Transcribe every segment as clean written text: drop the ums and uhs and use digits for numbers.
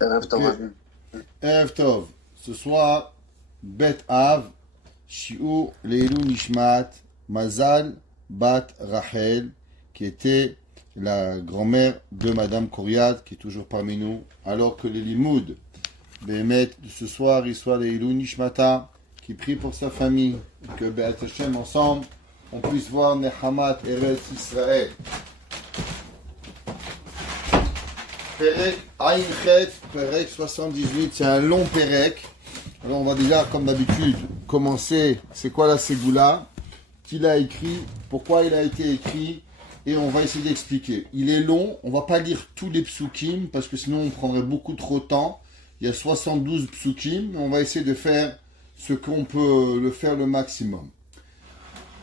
Erev Tov. Ok. Erev Tov. Ce soir, Bet Av, Shiur Leilou Nishmat, Mazal Bat Rachel, qui était la grand-mère de Madame Kouriad, qui est toujours parmi nous, alors que les Limoud, Bémet, de ce soir, il soit Leilou Nishmata, qui prie pour sa famille, que Be'at Hashem, ensemble, on puisse voir Nehamat Eretz Israël. Perek Aïnchet, Perek 78, c'est un long Perek. Alors on va déjà, comme d'habitude, commencer. C'est quoi la Ségoula? Qui l'a écrit? Pourquoi il a été écrit? Et on va essayer d'expliquer. Il est long, on va pas lire tous les psukim, parce que sinon on prendrait beaucoup trop de temps. Il y a 72 psukim, on va essayer de faire ce qu'on peut le faire le maximum.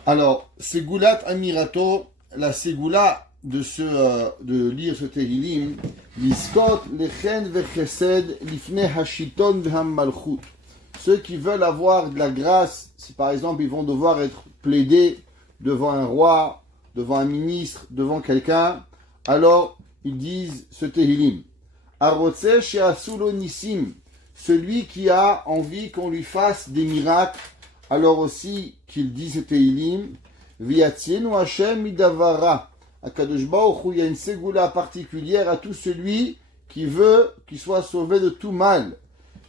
Alors, Segoulat Amirato, la Ségoula de lire ce Tehillim, Liskot lechen vechesed lifne hashiton v'hammalchut. Ceux qui veulent avoir de la grâce, si par exemple ils vont devoir être plaidés devant un roi, devant un ministre, devant quelqu'un, alors ils disent ce Tehillim. Arotse she'asulo nisim, celui qui a envie qu'on lui fasse des miracles, alors aussi qu'il dit ce Tehillim. Viatzienu Hashem midavara. À Kadosh Baruch Hu, il y a une ségoula particulière à tout celui qui veut qu'il soit sauvé de tout mal.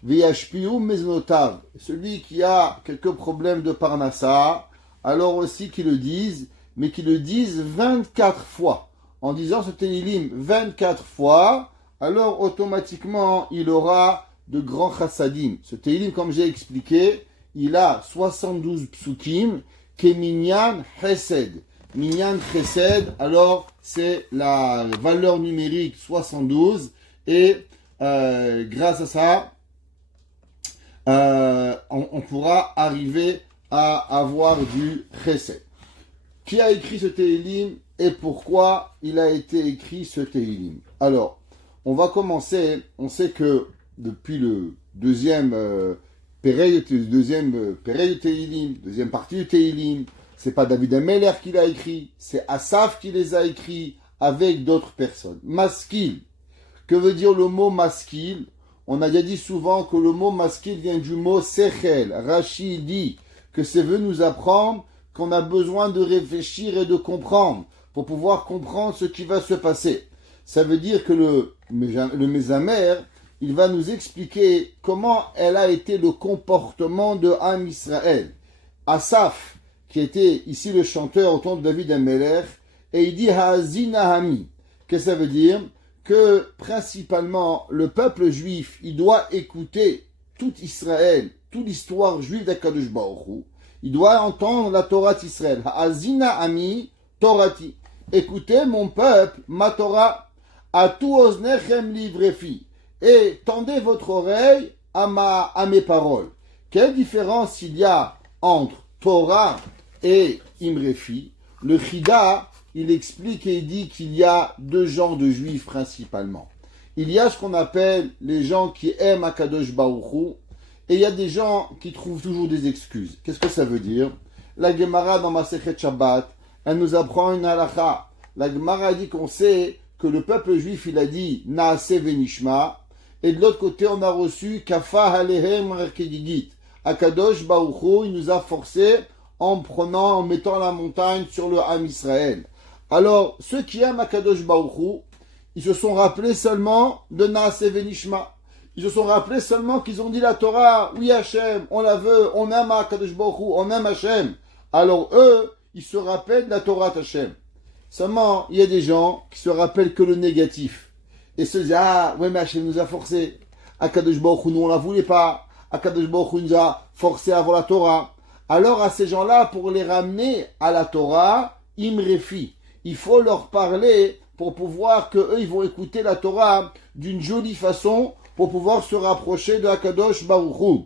V'yashpiu meznotav, celui qui a quelques problèmes de parnassa, alors aussi qu'il le dise, mais qu'il le dise 24 fois. En disant ce Tehillim 24 fois, alors automatiquement il aura de grands chassadim. Ce Tehillim, comme j'ai expliqué, il a 72 psukim, keminyan chesed. Minyan Chesed, alors c'est la valeur numérique 72 et grâce à ça, on pourra arriver à avoir du Chesed. Qui a écrit ce Tehillim et pourquoi il a été écrit ce Tehillim? Alors, on va commencer, on sait que depuis le deuxième période du Tehillim, deuxième partie du Tehillim, c'est pas David Ameller qui l'a écrit, c'est Asaf qui les a écrits avec d'autres personnes. Maskil. Que veut dire le mot maskil? On a déjà dit souvent que le mot maskil vient du mot sechel. Rashi dit que c'est venu nous apprendre qu'on a besoin de réfléchir et de comprendre pour pouvoir comprendre ce qui va se passer. Ça veut dire que le Mésamer, il va nous expliquer comment elle a été le comportement de Am Israël. Asaf, qui était ici le chanteur autour de David Ameller, et il dit Ha'azinahami. Qu'est-ce que ça veut dire? Que principalement le peuple juif, il doit écouter tout Israël, toute l'histoire juive d'Akadosh Baruch Hu. Il doit entendre la Torah d'Israël. Ha'azinahami Torati. Écoutez mon peuple, ma Torah. Atu oznechem livrefi. Et tendez votre oreille à mes paroles. Quelle différence il y a entre Torah et Imrefi? Le Chida, il explique et il dit qu'il y a deux genres de juifs principalement. Il y a ce qu'on appelle les gens qui aiment Akadosh Baruch Hu, et il y a des gens qui trouvent toujours des excuses. Qu'est-ce que ça veut dire? La Gemara dans Masechet Shabbat, elle nous apprend une halakha. La Gemara dit qu'on sait que le peuple juif, il a dit Naase venishma, et de l'autre côté, on a reçu Kafa Alehem Rekedidit. Akadosh Baruch Hu, il nous a forcé en mettant la montagne sur le Ham Israël. Alors, ceux qui aiment Akadosh Baruch Hu, ils se sont rappelés seulement de Naase Venishma. Ils se sont rappelés seulement qu'ils ont dit la Torah, oui Hachem, on la veut, on aime Akadosh Baruch Hu, on aime Hachem. Alors eux, ils se rappellent de la Torah d'Hachem. Seulement, il y a des gens qui se rappellent que le négatif. Et se disent, ah, ouais mais Hachem nous a forcé. Akadosh Baruch Hu, nous on la voulait pas. Akadosh Baruch Hu nous a forcé à avoir la Torah. Alors à ces gens-là, pour les ramener à la Torah, imrefi, il faut leur parler pour pouvoir que eux ils vont écouter la Torah d'une jolie façon pour pouvoir se rapprocher de Akadosh Baruch Hu.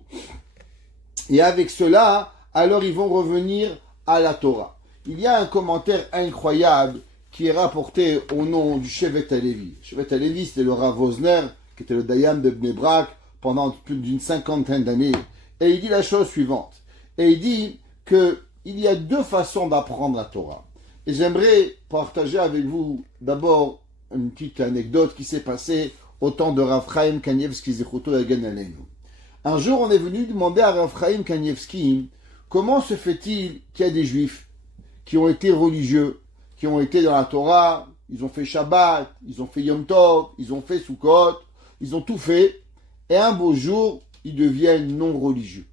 Et avec cela, alors ils vont revenir à la Torah. Il y a un commentaire incroyable qui est rapporté au nom du Shevet HaLevi. Shevet HaLevi, c'était le Rav Wosner, qui était le Dayan de Bnei Brak pendant plus d'une cinquantaine d'années. Et il dit la chose suivante. Et il dit qu'il y a deux façons d'apprendre la Torah. Et j'aimerais partager avec vous d'abord une petite anecdote qui s'est passée au temps de Rav Chaim Kanievski Zechuto Yagen Aleinu. Un jour, on est venu demander à Rav Chaim Kanievski comment se fait-il qu'il y a des juifs qui ont été religieux, qui ont été dans la Torah, ils ont fait Shabbat, ils ont fait Yom Tov, ils ont fait Sukkot, ils ont tout fait, et un beau jour, ils deviennent non religieux.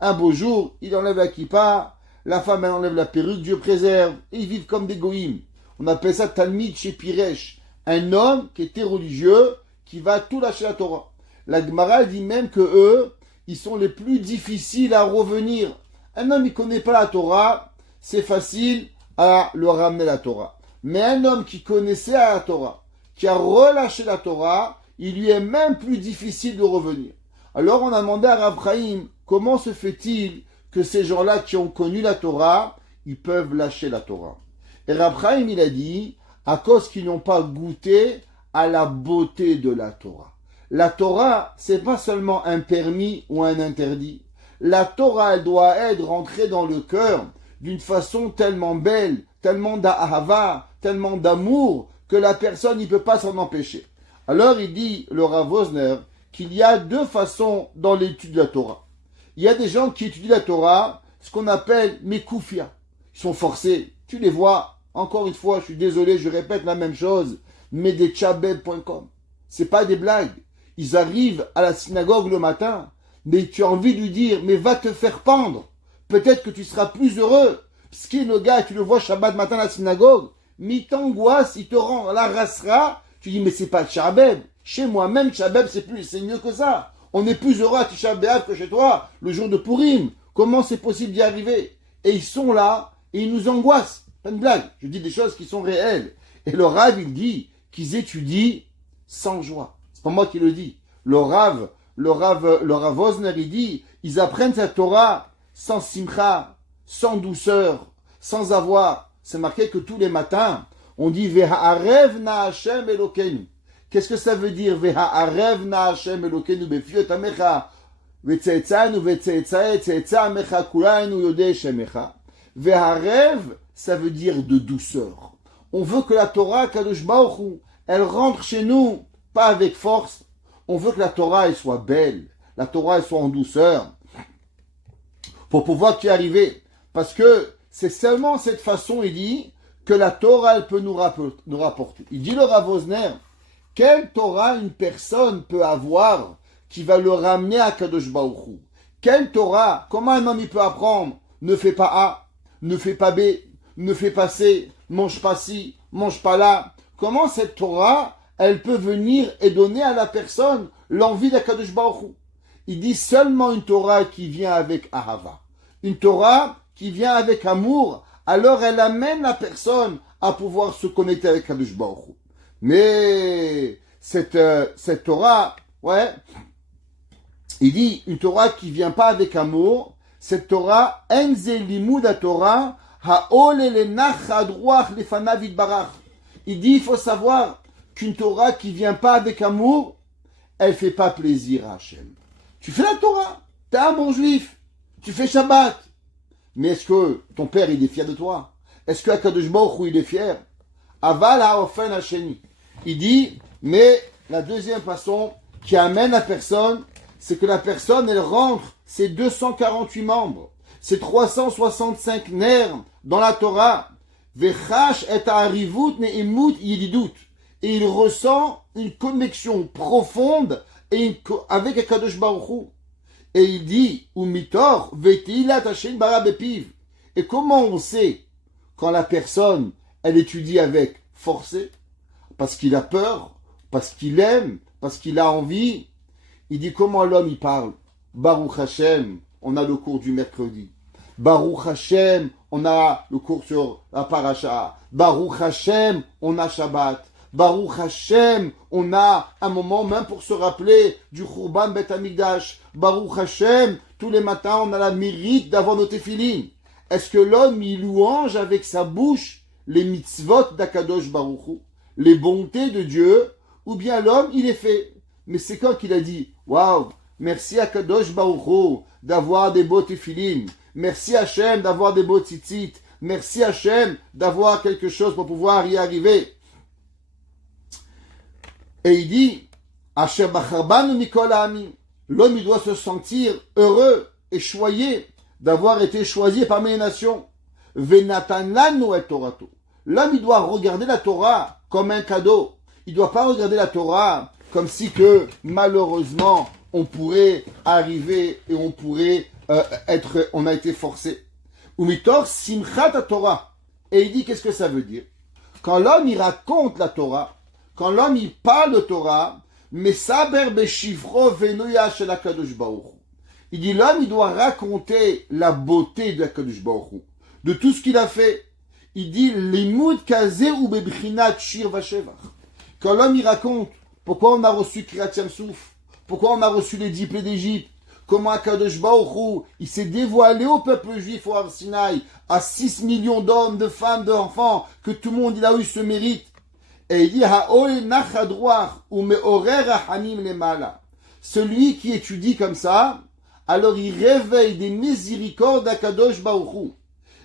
Un beau jour, ils enlèvent la kippa, la femme elle enlève la perruque, Dieu préserve, et ils vivent comme des goïms. On appelle ça Talmid chez Piresh, un homme qui était religieux, qui va tout lâcher la Torah. La Gemara dit même que eux, ils sont les plus difficiles à revenir. Un homme, il ne connaît pas la Torah, c'est facile à le ramener la Torah. Mais un homme qui connaissait la Torah, qui a relâché la Torah, il lui est même plus difficile de revenir. Alors on a demandé à Rav Chaim, comment se fait-il que ces gens-là qui ont connu la Torah, ils peuvent lâcher la Torah? Et Rav Chaim, il a dit, à cause qu'ils n'ont pas goûté à la beauté de la Torah. La Torah, c'est pas seulement un permis ou un interdit. La Torah, elle doit être rentrée dans le cœur d'une façon tellement belle, tellement d'ahava, tellement d'amour, que la personne ne peut pas s'en empêcher. Alors il dit, le Rav Wosner, qu'il y a deux façons dans l'étude de la Torah. Il y a des gens qui étudient la Torah, ce qu'on appelle mekufia. Ils sont forcés. Tu les vois, encore une fois, je suis désolé, je répète la même chose, mais des tchabeb.com. C'est pas des blagues. Ils arrivent à la synagogue le matin, mais tu as envie de lui dire, mais va te faire pendre. Peut-être que tu seras plus heureux. Parce que le gars, tu le vois Shabbat matin à la synagogue, mais il t'angoisse, il te rend la rasera. Tu dis, mais c'est pas Tchabeb. Chez moi, même Tchabeb, c'est mieux que ça. On est plus heureux à Tisha B'Av que chez toi, le jour de Purim. Comment c'est possible d'y arriver? Et ils sont là, et ils nous angoissent. Pas une blague. Je dis des choses qui sont réelles. Et le Rav, il dit qu'ils étudient sans joie. C'est pas moi qui le dis. Le Rav Wosner, il dit, ils apprennent cette Torah sans simcha, sans douceur, sans avoir. C'est marqué que tous les matins, on dit Veha'arev na Hashem Elokeinu. Qu'est-ce que ça veut dire Veha'arev na Hashem Elokeinu befiot amecha vetzetzanu vetzetzae tzetza amecha kulainu yodei shemecha. Veha'arev, ça veut dire de douceur. On veut que la Torah Kadosh Baruch Hu, elle rentre chez nous, pas avec force. On veut que la Torah elle soit belle, la Torah elle soit en douceur, pour pouvoir y arriver. Parce que c'est seulement cette façon, il dit, que la Torah elle peut nous rapporter. Il dit le Rav Wosner, quelle Torah une personne peut avoir qui va le ramener à Kadosh Baruch Hu? Quelle Torah? Comment un homme il peut apprendre? Ne fais pas A, ne fais pas B, ne fais pas C, mange pas ci, mange pas là. Comment cette Torah elle peut venir et donner à la personne l'envie d'Akadosh Baruch Hu? Il dit seulement une Torah qui vient avec ahava. Une Torah qui vient avec amour, alors elle amène la personne à pouvoir se connecter avec Akadosh Baruch Hu. Mais cette Torah, ouais, il dit une Torah qui vient pas avec amour, cette Torah, enze limud Torah, ha'ol elenach adruach lefanav yitbarach. Il dit, il faut savoir qu'une Torah qui vient pas avec amour, elle fait pas plaisir à Hachem. Tu fais la Torah, t'es un bon juif, tu fais Shabbat. Mais est-ce que ton père, il est fier de toi? Est-ce que Akadosh Baruch Hu, il est fier? Aval ha'ofen hasheni. Il dit, mais la deuxième façon qui amène la personne, c'est que la personne, elle rentre ses 248 membres, ses 365 nerfs dans la Torah. Vechash et ha'arivut ne'imut yididut. Et il ressent une connexion profonde avec Akadosh Baruch Hu. Et il dit, Umitor vetilat Hashem bara bepiv. Et comment on sait quand la personne, elle étudie avec forcé, parce qu'il a peur, parce qu'il aime, parce qu'il a envie? Il dit comment l'homme il parle. Baruch Hashem, on a le cours du mercredi. Baruch Hashem, on a le cours sur la paracha. Baruch Hashem, on a Shabbat. Baruch Hashem, on a un moment même pour se rappeler du Khurban Bet Hamikdash. Baruch Hashem, tous les matins on a la mérite d'avoir nos téfilines. Est-ce que l'homme il louange avec sa bouche les mitzvot d'Akadosh Baruch Hu, les bontés de Dieu, ou bien l'homme il est fait? Mais c'est quand qu'il a dit, waouh, merci Akadosh Baruch Hu d'avoir des beaux téfilines. Merci Hashem d'avoir des beaux tzitzit. Merci Hashem d'avoir quelque chose pour pouvoir y arriver. Et il dit, Asher bacharbanu mikol ha'amim. L'homme, il doit se sentir heureux et choyé d'avoir été choisi parmi les nations. Venatan lanu et Torato. L'homme, il doit regarder la Torah comme un cadeau. Il ne doit pas regarder la Torah comme si que, malheureusement, on pourrait arriver et on pourrait on a été forcé. Umitor simchat Torah. Et il dit, qu'est-ce que ça veut dire? Quand l'homme, il raconte la Torah, quand l'homme, il parle de Torah, mais saber beshivro venuya shel HaKadosh Baruch Hu. Il dit, l'homme, il doit raconter la beauté de HaKadosh Baruch Hu, de tout ce qu'il a fait. Il dit, limud kazeh ou bebchinat shir vashevach. Quand l'homme, il raconte pourquoi on a reçu Kriyat Yam-Souf, pourquoi on a reçu les 10 plaies d'Égypte, comment HaKadosh Baruch Hu, il s'est dévoilé au peuple juif au Har Sinaï, à 6 millions d'hommes, de femmes, d'enfants, que tout le monde, il a eu ce mérite. Et il dit, ha'ol nachadroach ou me'orer ha'hamim lemala. Celui qui étudie comme ça, alors il réveille des miséricordes d'HaKadosh Baruch Hu.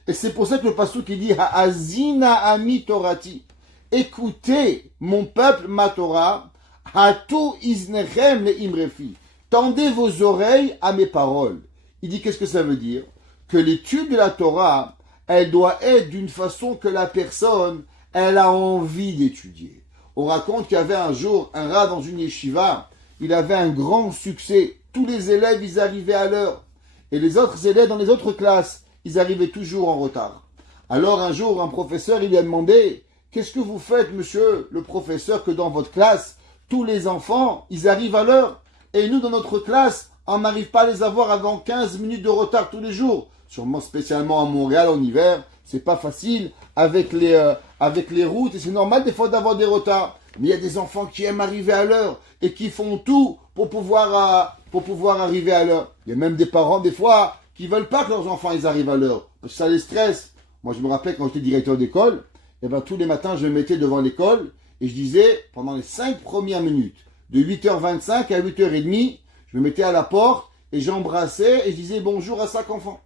Et c'est pour ça que le pasuk il dit, ha'azina ami torati. Écoutez, mon peuple, ma Torah, ha'tu iznechem le'imrefi. Tendez vos oreilles à mes paroles. Il dit, qu'est-ce que ça veut dire? Que l'étude de la Torah, elle doit être d'une façon que la personne, elle a envie d'étudier. On raconte qu'il y avait un jour un rat dans une yeshiva, il avait un grand succès. Tous les élèves, ils arrivaient à l'heure. Et les autres élèves dans les autres classes, ils arrivaient toujours en retard. Alors un jour, un professeur, il lui a demandé, qu'est-ce que vous faites, monsieur le professeur, que dans votre classe, tous les enfants, ils arrivent à l'heure? Et nous, dans notre classe, on n'arrive pas à les avoir avant 15 minutes de retard tous les jours. Sûrement spécialement à Montréal en hiver, c'est pas facile avec les routes et c'est normal des fois d'avoir des retards. Mais il y a des enfants qui aiment arriver à l'heure et qui font tout pour pouvoir arriver à l'heure. Il y a même des parents des fois qui veulent pas que leurs enfants ils arrivent à l'heure parce que ça les stresse. Moi je me rappelle quand j'étais directeur d'école, et ben tous les matins je me mettais devant l'école et je disais pendant les 5 premières minutes de 8h25 à 8h30, je me mettais à la porte et j'embrassais et je disais bonjour à 5 enfants.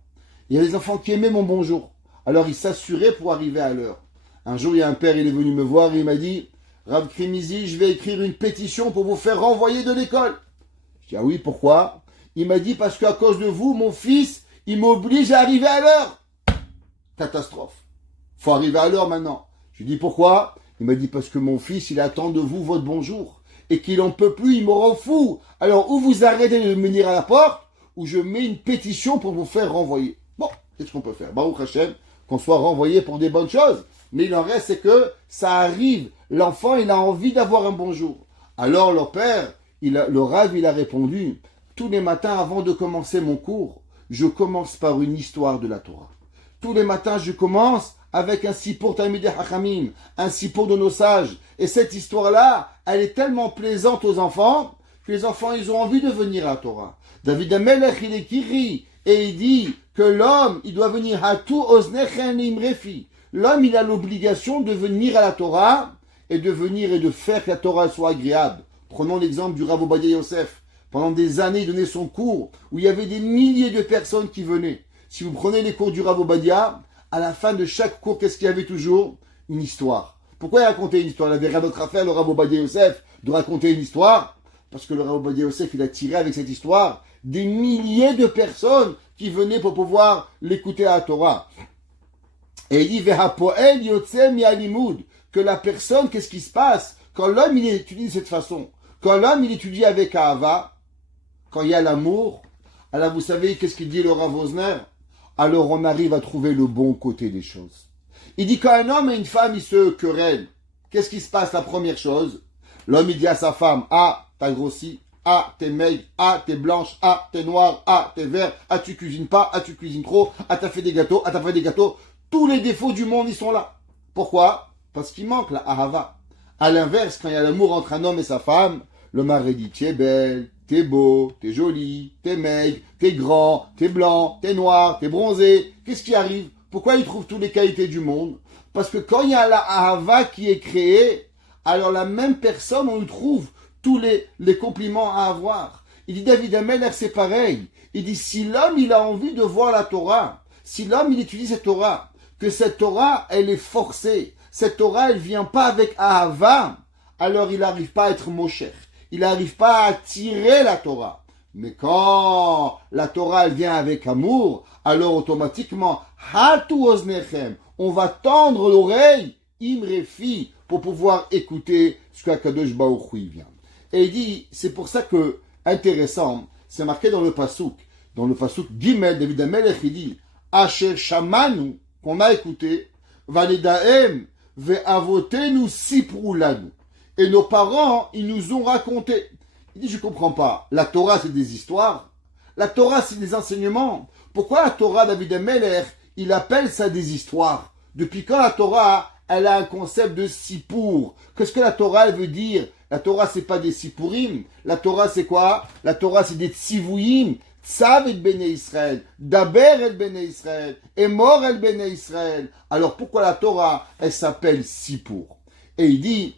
Il y a des enfants qui aimaient mon bonjour. Alors ils s'assuraient pour arriver à l'heure. Un jour, il y a un père, il est venu me voir et il m'a dit « Rav Krimizi, je vais écrire une pétition pour vous faire renvoyer de l'école. » Je dis « Ah oui, pourquoi ?» Il m'a dit « Parce qu'à cause de vous, mon fils, il m'oblige à arriver à l'heure. » Catastrophe. Faut arriver à l'heure maintenant. Je lui dis « Pourquoi ?» Il m'a dit « Parce que mon fils, il attend de vous votre bonjour. Et qu'il en peut plus, il me rend fou. Alors, ou vous arrêtez de venir à la porte, ou je mets une pétition pour vous faire renvoyer. » Bon, qu'est-ce qu'on peut faire? Baruch Hashem, qu'on soit renvoyé pour des bonnes choses. Mais il en reste, c'est que ça arrive. L'enfant, il a envie d'avoir un bonjour. Alors, le père, le Rav, il a répondu, tous les matins, avant de commencer mon cours, je commence par une histoire de la Torah. Tous les matins, je commence avec un sipour Talmidei Chachamim, un sipour de nos sages. Et cette histoire-là, elle est tellement plaisante aux enfants, que les enfants, ils ont envie de venir à la Torah. David Amelech, il est kiri, et il dit que l'homme, il doit venir à tout osnechen imrefi. L'homme, il a l'obligation de venir à la Torah et de venir et de faire que la Torah soit agréable. Prenons l'exemple du Rav Ovadia Yosef. Pendant des années, il donnait son cours où il y avait des milliers de personnes qui venaient. Si vous prenez les cours du Rav Ovadia, à la fin de chaque cours, qu'est-ce qu'il y avait toujours? Une histoire. Pourquoi il racontait une histoire? Il avait rien d'autre à faire, le Rav Ovadia Yosef, de raconter une histoire. Parce que le Rav Ovadia Yosef, il a tiré avec cette histoire des milliers de personnes qui venaient pour pouvoir l'écouter à la Torah. Et il dit, Vehapoel yotse mi'alimud, que la personne, qu'est-ce qui se passe? Quand l'homme, il étudie de cette façon, quand l'homme, il étudie avec Ahava, quand il y a l'amour, alors vous savez, qu'est-ce qu'il dit le Rav Wosner? Alors on arrive à trouver le bon côté des choses. Il dit, quand un homme et une femme, ils se querellent, qu'est-ce qui se passe? La première chose, l'homme, il dit à sa femme, ah, t'as grossi, ah, t'es maigre, ah, t'es blanche, ah, t'es noire, ah, t'es vert, ah, tu cuisines pas, ah, tu cuisines trop, ah, t'as fait des gâteaux, ah, t'as fait des gâteaux. Tous les défauts du monde, ils sont là. Pourquoi? Parce qu'il manque la ahava. À l'inverse, quand il y a l'amour entre un homme et sa femme, le mari dit, tu es belle, t'es beau, t'es joli, t'es maigre, t'es grand, t'es blanc, t'es noir, t'es bronzé. Qu'est-ce qui arrive? Pourquoi il trouve toutes les qualités du monde? Parce que quand il y a la ahava qui est créée, alors la même personne, on lui trouve tous les compliments à avoir. Il dit, David Amelech, c'est pareil. Il dit, si l'homme, il a envie de voir la Torah, si l'homme, il étudie cette Torah, que cette Torah, elle est forcée, cette Torah, elle vient pas avec Ahava, alors il n'arrive pas à être Mosher. il n'arrive pas à tirer la Torah. Mais quand la Torah elle vient avec amour, alors automatiquement, hatu oznechem, on va tendre l'oreille, imrefi, pour pouvoir écouter ce qu'Akadosh Baruch Hu vient. Et il dit, c'est pour ça que, intéressant, c'est marqué dans le Pasuk Gimel, David Amelech, il dit, Asher Shamanu, qu'on a écouté, Valedaem, Ve'avotenu Sipru Lanu. Et nos parents, ils nous ont raconté. Il dit, je comprends pas. La Torah, c'est des histoires. La Torah, c'est des enseignements. Pourquoi la Torah, David Amelech, il appelle ça des histoires? Depuis quand la Torah, elle a un concept de sipour? Qu'est-ce que la Torah, elle veut dire? La Torah, c'est pas des sipurim. La Torah, c'est quoi? La Torah, c'est des tzivuyim. Tzav et Bnei Israël. Daber et Bnei Israël. Et mort et Bnei Israël. Alors, pourquoi la Torah, elle s'appelle sipour? Et il dit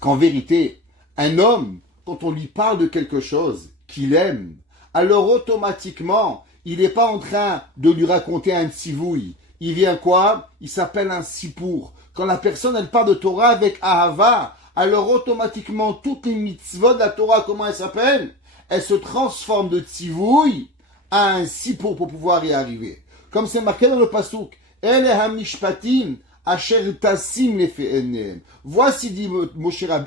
qu'en vérité, un homme, quand on lui parle de quelque chose qu'il aime, alors automatiquement, il n'est pas en train de lui raconter un tzivouï. Il vient quoi? Il s'appelle un sipour. Quand la personne, elle parle de Torah avec Ahava, alors automatiquement, toutes les mitzvot de la Torah, comment elles s'appellent? Elles se transforment de tzivouï à un sipour pour pouvoir y arriver. Comme c'est marqué dans le pasuk, Ele hamishpatim asher tassim lefe'enem. Voici, dit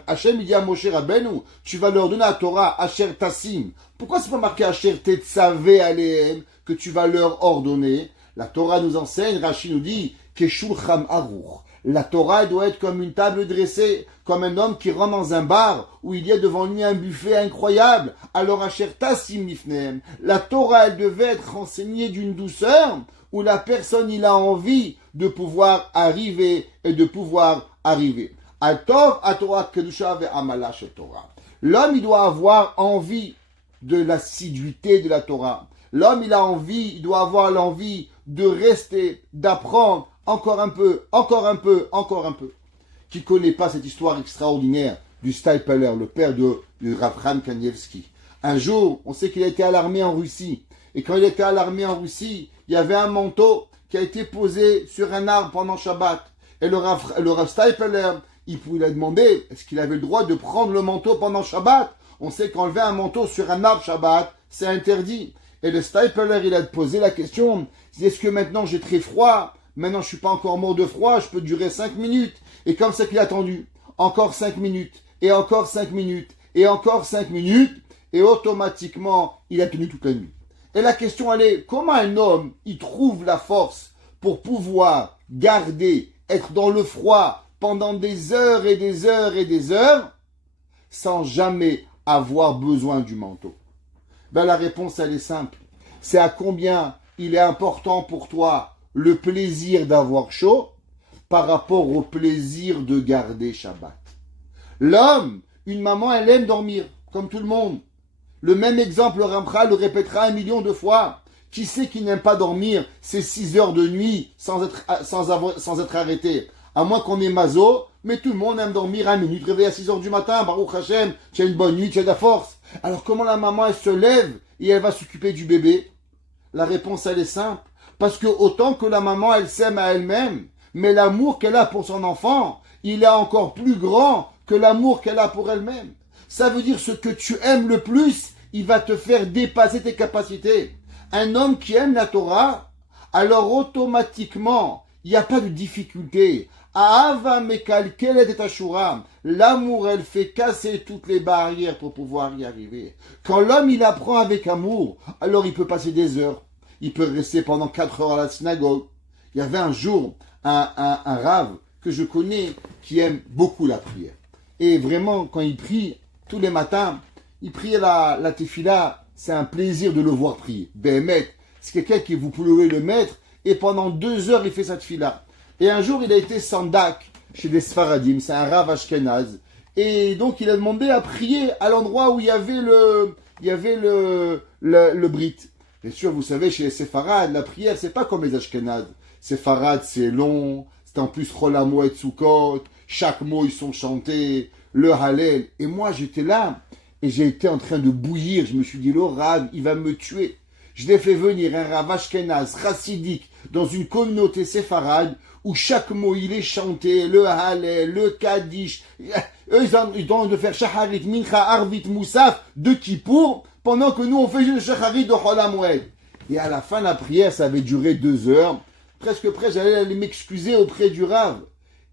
Hachem, il dit à Moshe Rabbeinu, tu vas leur donner la Torah, asher tassim. Pourquoi c'est pas marqué asher tetzavé alehem, que tu vas leur ordonner? La Torah nous enseigne, Rashi nous dit, Keshulcham Aruch. La Torah doit être comme une table dressée, comme un homme qui rentre dans un bar où il y a devant lui un buffet incroyable. Alors, Asher Tassim Mifnehem, la Torah, elle devait être enseignée d'une douceur où la personne, il a envie de pouvoir arriver et de pouvoir arriver. Atov Atorah Kedusha ve'amala shel Torah. L'homme, il doit avoir envie de l'assiduité de la Torah. L'homme, il a envie, il doit avoir l'envie de rester, d'apprendre encore un peu, encore un peu, encore un peu. Qui connaît pas cette histoire extraordinaire du Staipeler, le père de Rav Kanievski. Un jour, on sait qu'il a été à l'armée en Russie. Et quand il était à l'armée en Russie, il y avait un manteau qui a été posé sur un arbre pendant Shabbat. Et le Rav Staipeler, il a demandé, est-ce qu'il avait le droit de prendre le manteau pendant Shabbat? On sait qu'enlever un manteau sur un arbre Shabbat, c'est interdit. Et le Staipeler, il a posé la question, est-ce que maintenant j'ai très froid? Maintenant, je suis pas encore mort de froid, je peux durer 5 minutes. Et comme ça qu'il a attendu, encore 5 minutes, et encore 5 minutes, et encore 5 minutes, et automatiquement, il a tenu toute la nuit. Et la question, elle est, comment un homme, il trouve la force pour pouvoir garder, être dans le froid pendant des heures et des heures et des heures, sans jamais avoir besoin du manteau? Ben, la réponse, elle est simple. C'est à combien il est important pour toi le plaisir d'avoir chaud par rapport au plaisir de garder Shabbat. L'homme, une maman, elle aime dormir, comme tout le monde. Le même exemple, le Ramchal le répétera 1 million de fois. Qui c'est qui n'aime pas dormir ces 6 heures de nuit sans être arrêté? À moins qu'on ait mazo, mais tout le monde aime dormir 1 minute, réveillé à 6 heures du matin, Baruch Hashem, tu as une bonne nuit, tu as de la force. Alors comment la maman, elle se lève et elle va s'occuper du bébé? La réponse, elle est simple. Parce que autant que la maman, elle s'aime à elle-même, mais l'amour qu'elle a pour son enfant, il est encore plus grand que l'amour qu'elle a pour elle-même. Ça veut dire ce que tu aimes le plus, il va te faire dépasser tes capacités. Un homme qui aime la Torah, alors automatiquement, il n'y a pas de difficulté. Ahava mekalkelet et ashura. L'amour, elle fait casser toutes les barrières pour pouvoir y arriver. Quand l'homme, il apprend avec amour, alors il peut passer des heures. Il peut rester pendant 4 heures à la synagogue. Il y avait un jour un rave que je connais qui aime beaucoup la prière. Et vraiment, quand il prie, tous les matins, il prie la tefila. C'est un plaisir de le voir prier. Béhémet, c'est quelqu'un qui vous pouvez le mettre et pendant 2 heures, il fait sa tefila. Et un jour, il a été sandak chez des Sfaradim, c'est un rave ashkenaz. Et donc, il a demandé à prier à l'endroit où il y avait le brit. Bien sûr, vous savez, chez les Séfarades, la prière, c'est pas comme les Ashkenazes. Séfarades, c'est long, c'est en plus Rolamo et Tsukot, chaque mot, ils sont chantés, le Hallel. Et moi, j'étais là, et j'ai été en train de bouillir. Je me suis dit, le Rav, il va me tuer. Je l'ai fait venir, un Rav Ashkenaz, chassidique, dans une communauté séfarade où chaque mot il est chanté, le Hallel, le Kaddish. Eux ils ont de faire Shacharit, Mincha, Arvit, Moussaf de Kippour, pendant que nous on fait juste le Shacharit de Chol HaMoed. Et à la fin de la prière, ça avait duré 2 heures. Presque près, j'allais aller m'excuser auprès du Rav.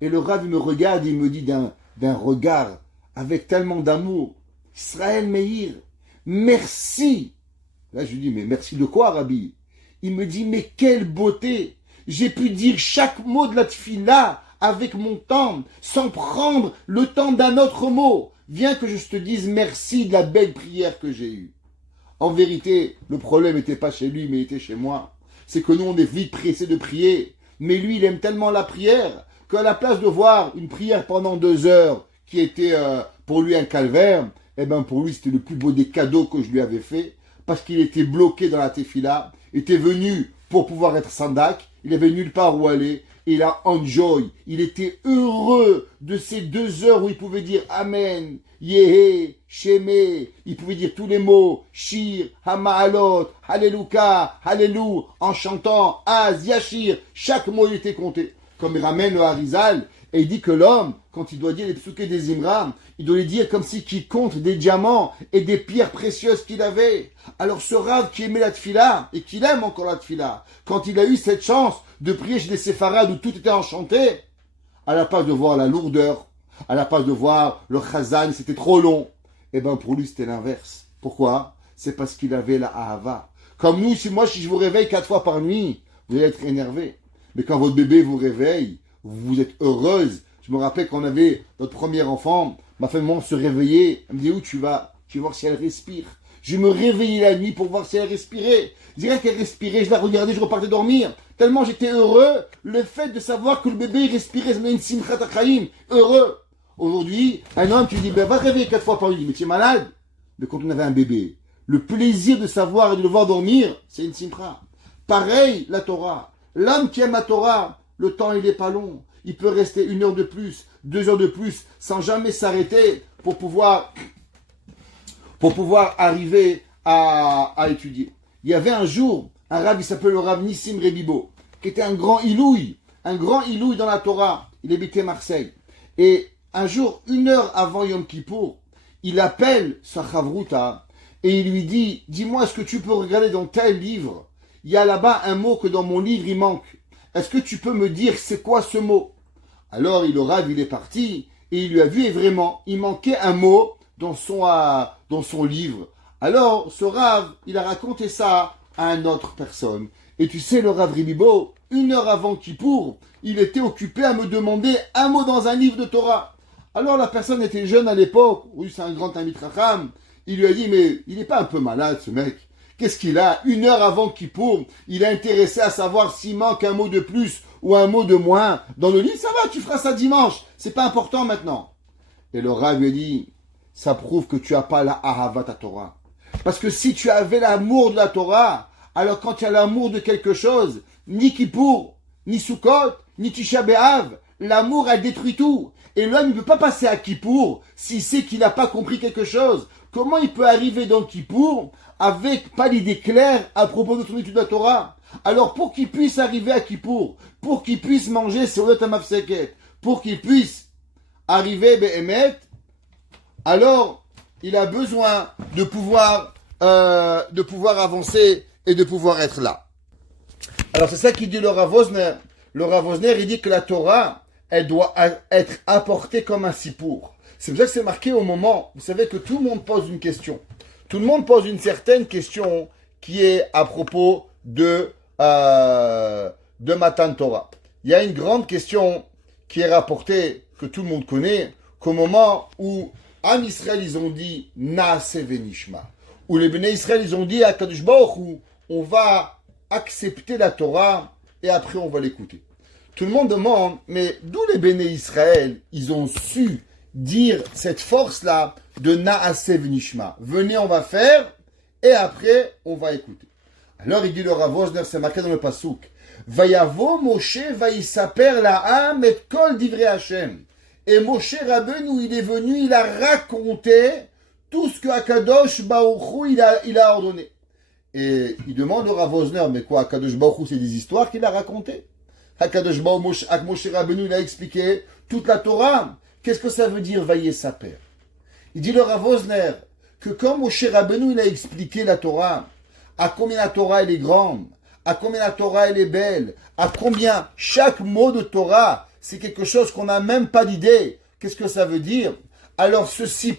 Et le Rav il me regarde, il me dit d'un regard avec tellement d'amour, Israël Meir, merci. Là, je lui dis, mais merci de quoi, Rabbi? Il me dit, mais quelle beauté! J'ai pu dire chaque mot de la tfila avec mon temps, sans prendre le temps d'un autre mot. Viens que je te dise merci de la belle prière que j'ai eue. En vérité, le problème n'était pas chez lui, mais était chez moi. C'est que nous, on est vite pressés de prier. Mais lui, il aime tellement la prière qu'à la place de voir une prière pendant 2 heures, qui était pour lui un calvaire, eh ben pour lui, c'était le plus beau des cadeaux que je lui avais fait, parce qu'il était bloqué dans la tefila, était venu pour pouvoir être sandak, il avait nulle part où aller, et il a enjoy, il était heureux de ces 2 heures où il pouvait dire Amen, Yehe, Sheme, il pouvait dire tous les mots, Shir, Hamaalot, Halleluka, Hallelou, en chantant Az, Yashir, chaque mot il était compté. Comme il ramène le Harizal, et il dit que l'homme, quand il doit dire les psuké des Imram, il doit les dire comme si qu'il compte des diamants et des pierres précieuses qu'il avait. Alors ce Rav qui aimait la tfila, et qu'il aime encore la tfila, quand il a eu cette chance de prier chez des séfarades où tout était enchanté, à la place de voir la lourdeur, à la place de voir le chazan, c'était trop long, et ben pour lui c'était l'inverse. Pourquoi? C'est parce qu'il avait la ahava. Comme nous, si je vous réveille 4 fois par nuit, vous allez être énervé. Mais quand votre bébé vous réveille, vous êtes heureuse. Je me rappelle quand on avait notre premier enfant, ma femme et moi on se réveillait. Elle me dit où tu vas? Je vais voir si elle respire. Je me réveillais la nuit pour voir si elle respirait. Je dirais qu'elle respirait, je la regardais, je repartais dormir. Tellement j'étais heureux, le fait de savoir que le bébé il respirait, ça me une simchat achayim. Heureux. Aujourd'hui, un homme, tu lui dis, ben, va réveiller 4 fois par nuit. Mais tu es malade. Mais quand on avait un bébé, le plaisir de savoir et de le voir dormir, c'est une simcha. Pareil, la Torah. L'homme qui aime la Torah, le temps il n'est pas long. Il peut rester 1 heure de plus, 2 heures de plus, sans jamais s'arrêter pour pouvoir arriver à étudier. Il y avait un jour, un rabbin, il s'appelle le Rav Nissim Rebibo, qui était un grand ilouï dans la Torah. Il habitait Marseille. Et un jour, 1 heure avant Yom Kippour, il appelle sa chavruta et il lui dit, dis-moi, est-ce que tu peux regarder dans tel livre? Il y a là-bas un mot que dans mon livre il manque. Est-ce que tu peux me dire c'est quoi ce mot? Alors le Rav il est parti et il lui a vu et vraiment il manquait un mot dans son livre. Alors ce Rav il a raconté ça à une autre personne. Et tu sais le Rav Ribibo, 1 heure avant Kippour, il était occupé à me demander un mot dans un livre de Torah. Alors la personne était jeune à l'époque, oui c'est un grand Talmid Chacham, il lui a dit mais il n'est pas un peu malade ce mec? Qu'est-ce qu'il a? 1 heure avant Kippour, il est intéressé à savoir s'il manque un mot de plus ou un mot de moins. Dans le livre, ça va, tu feras ça dimanche. C'est pas important maintenant. Et le Rav lui dit, ça prouve que tu n'as pas la ahavat à Torah. Parce que si tu avais l'amour de la Torah, alors quand tu as l'amour de quelque chose, ni Kippour, ni Sukkot, ni Tisha B'Av, l'amour a détruit tout. Et l'homme ne peut pas passer à Kippour s'il sait qu'il n'a pas compris quelque chose. Comment il peut arriver dans Kippour avec pas l'idée claire à propos de son étude de la Torah? Alors pour qu'il puisse arriver à Kippour, pour qu'il puisse manger sur le Tamafseket, pour qu'il puisse arriver Behemet, alors il a besoin de pouvoir avancer et de pouvoir être là. Alors c'est ça qu'il dit le Rav Wosner. Le Rav Wosner il dit que la Torah, elle doit être apportée comme un sipour. C'est pour ça que c'est marqué au moment, vous savez que tout le monde pose une question. Tout le monde pose une certaine question qui est à propos de Matan Torah. Il y a une grande question qui est rapportée, que tout le monde connaît, qu'au moment où Am Israël, ils ont dit Naase Venishma, où les Béné Israël, ils ont dit à Kadosh Baruch Hu, on va accepter la Torah et après on va l'écouter. Tout le monde demande, mais d'où les Béné Israël, ils ont su dire cette force-là de Naase Venishma. Venez, on va faire, et après, on va écouter. Alors, il dit le Rav Wosner, c'est marqué dans le Pasuk. Vayavo Moshe vayisaper la'am et kol divrei Hashem. Et Moshe Rabbeinu, il est venu, il a raconté tout ce que Akadosh Baruch Hu, il a ordonné. Et il demande au Rav Wosner, mais quoi, Akadosh Baruch Hu, c'est des histoires qu'il a racontées. Akadosh Baruch Hu, Moshe Rabbeinu, il a expliqué toute la Torah. Qu'est-ce que ça veut dire, vailler sa père? Il dit le Rav Wosner que quand Moshe Rabbeinu, il a expliqué la Torah, à combien la Torah elle est grande, à combien la Torah elle est belle, à combien chaque mot de Torah, c'est quelque chose qu'on n'a même pas d'idée. Qu'est-ce que ça veut dire? Alors ceci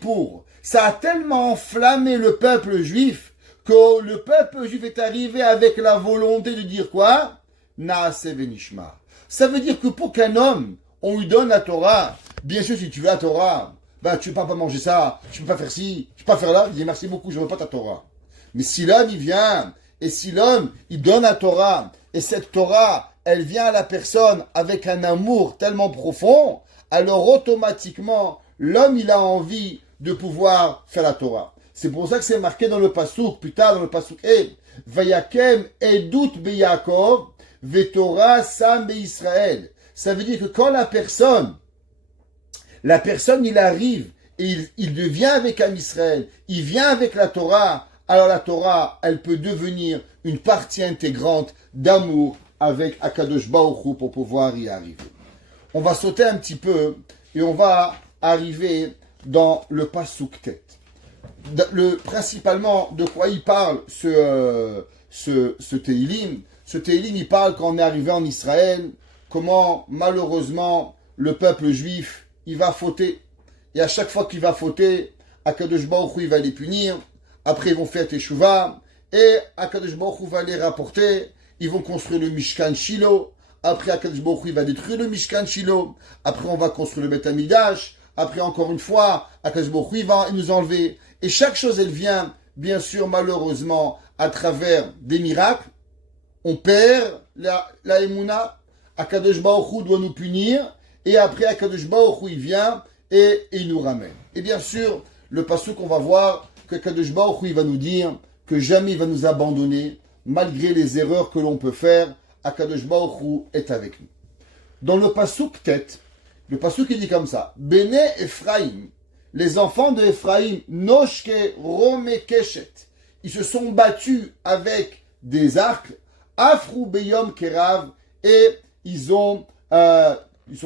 ça a tellement enflammé le peuple juif que le peuple juif est arrivé avec la volonté de dire quoi? Naase venishma. Ça veut dire que pour qu'un homme, on lui donne la Torah, bien sûr si tu veux la Torah, ben tu ne peux pas manger ça, tu ne peux pas faire ci, tu ne peux pas faire là, il dit merci beaucoup, je ne veux pas ta Torah. Mais si l'homme il vient, et si l'homme il donne la Torah, et cette Torah, elle vient à la personne avec un amour tellement profond, alors automatiquement, l'homme il a envie de pouvoir faire la Torah. C'est pour ça que c'est marqué dans le Passouk, plus tard dans le Passouk, Vayakem edut beyakov, vetorah sam beIsraël. Ça veut dire que quand la personne il arrive et il devient avec un Israël, il vient avec la Torah, alors la Torah, elle peut devenir une partie intégrante d'amour avec Akadosh Baruch Hu pour pouvoir y arriver. On va sauter un petit peu et on va arriver dans le Passouk Tet. Principalement, de quoi il parle ce Teilim? Ce Teilim, il parle quand on est arrivé en Israël, comment malheureusement le peuple juif, il va fauter. Et à chaque fois qu'il va fauter, Akadosh Baruch Hu, il va les punir. Après, ils vont faire Teshuvah. Et Akadosh Baruch Hu va les rapporter. Ils vont construire le Mishkan Shilo. Après, Akadosh Baruch Hu, il va détruire le Mishkan Shilo. Après, on va construire le Beth Amidash. Après, encore une fois, Akadosh Baruch Hu, il va nous enlever. Et chaque chose, elle vient, bien sûr, malheureusement, à travers des miracles. On perd la Emouna. Akadosh Baruch Hu doit nous punir. Et après, Akadosh Baruch Hu, il vient et il nous ramène. Et bien sûr, le passage qu'on va voir, que Akadosh Baruch Hu, il va nous dire que jamais il va nous abandonner, malgré les erreurs que l'on peut faire. Akadosh Baruch Hu est avec nous. Dans le Passouk Tet, le Passouk il dit comme ça, Bene Ephraim, les enfants de Ephraim, Noshke Romekeshet, ils se sont battus avec des arcs, Afrou Beyom Kerav, et ils ont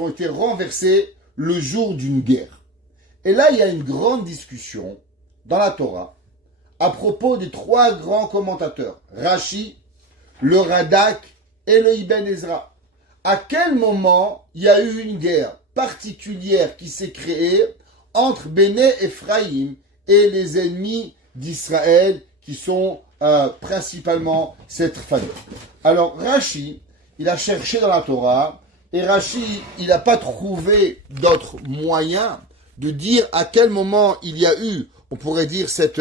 été renversés le jour d'une guerre. Et là, il y a une grande discussion dans la Torah à propos des trois grands commentateurs, Rashi, le Radak et le Ibn Ezra. À quel moment il y a eu une guerre particulière qui s'est créée entre Béné Ephraïm et les ennemis d'Israël qui sont principalement cette famille. Alors Rashi, il a cherché dans la Torah et Rashi, il n'a pas trouvé d'autres moyens de dire à quel moment il y a eu, on pourrait dire, cette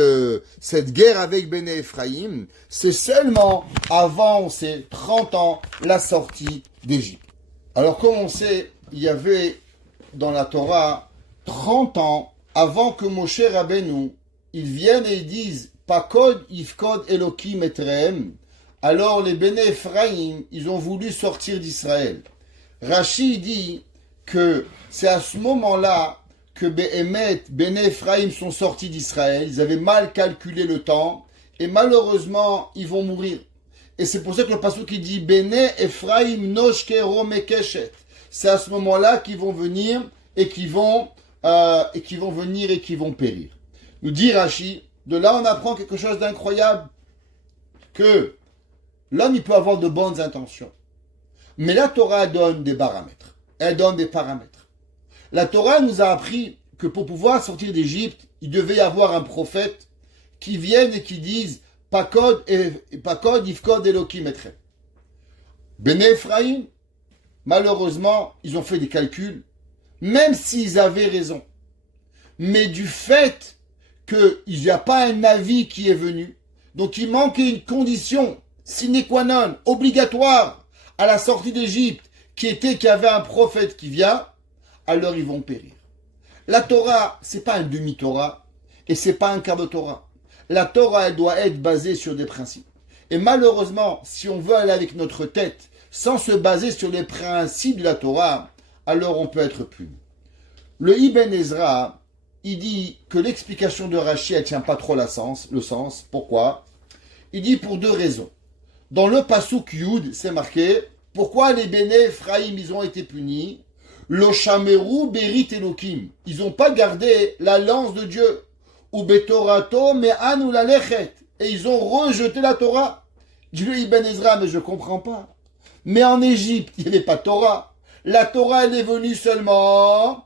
guerre avec Béné Ephraïm. C'est seulement avant ces 30 ans la sortie d'Égypte. Alors comme on sait, il y avait dans la Torah 30 ans avant que Moshe Rabbeinu, ils viennent et ils disent Pakod Yifkod Elokim Etrehem. Alors les Béné Ephraïm, ils ont voulu sortir d'Israël. Rashi dit que c'est à ce moment-là que Béné Ephraïm sont sortis d'Israël. Ils avaient mal calculé le temps et malheureusement, ils vont mourir. Et c'est pour ça que le passage qui dit Béné Ephraïm Noshke Romekeshet. C'est à ce moment-là qu'ils vont venir et qu'ils vont périr. Nous dit Rashi, de là on apprend quelque chose d'incroyable, que l'homme il peut avoir de bonnes intentions, mais la Torah donne des paramètres. Elle donne des paramètres. La Torah nous a appris que pour pouvoir sortir d'Égypte, il devait y avoir un prophète qui vienne et qui dise Pakod Yifkod Elokim Etrem. Béné Ephraïm, malheureusement, ils ont fait des calculs, même s'ils avaient raison. Mais du fait qu'il n'y a pas un avis qui est venu, donc il manquait une condition sine qua non, obligatoire, à la sortie d'Égypte, qui était qu'il y avait un prophète qui vient, alors ils vont périr. La Torah, c'est pas un demi-Torah, et c'est pas un quart de Torah. La Torah, elle doit être basée sur des principes. Et malheureusement, si on veut aller avec notre tête, sans se baser sur les principes de la Torah, alors on peut être puni. Le Ibn Ezra, il dit que l'explication de Rashi, elle tient pas trop le sens. Pourquoi? Il dit pour deux raisons. Dans le Pasuk Yud, c'est marqué, pourquoi les Béné Ephraim, ils ont été punis? Lo shameru berit Elokim. Ils n'ont pas gardé l'alliance de Dieu. Ou betorato me'anu lalechet. Et ils ont rejeté la Torah. Dieu Ibn Ezra, mais je comprends pas. Mais en Égypte, il n'y avait pas de Torah. La Torah, elle est venue seulement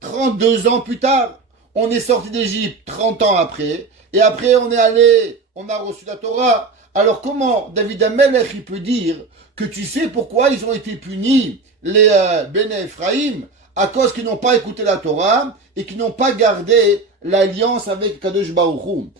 32 ans plus tard. On est sorti d'Égypte 30 ans après. Et après, on a reçu la Torah. Alors comment David Amelech, il peut dire que tu sais pourquoi ils ont été punis, les Béné Ephraim, à cause qu'ils n'ont pas écouté la Torah et qu'ils n'ont pas gardé l'alliance avec Kadosh Baruch Hu.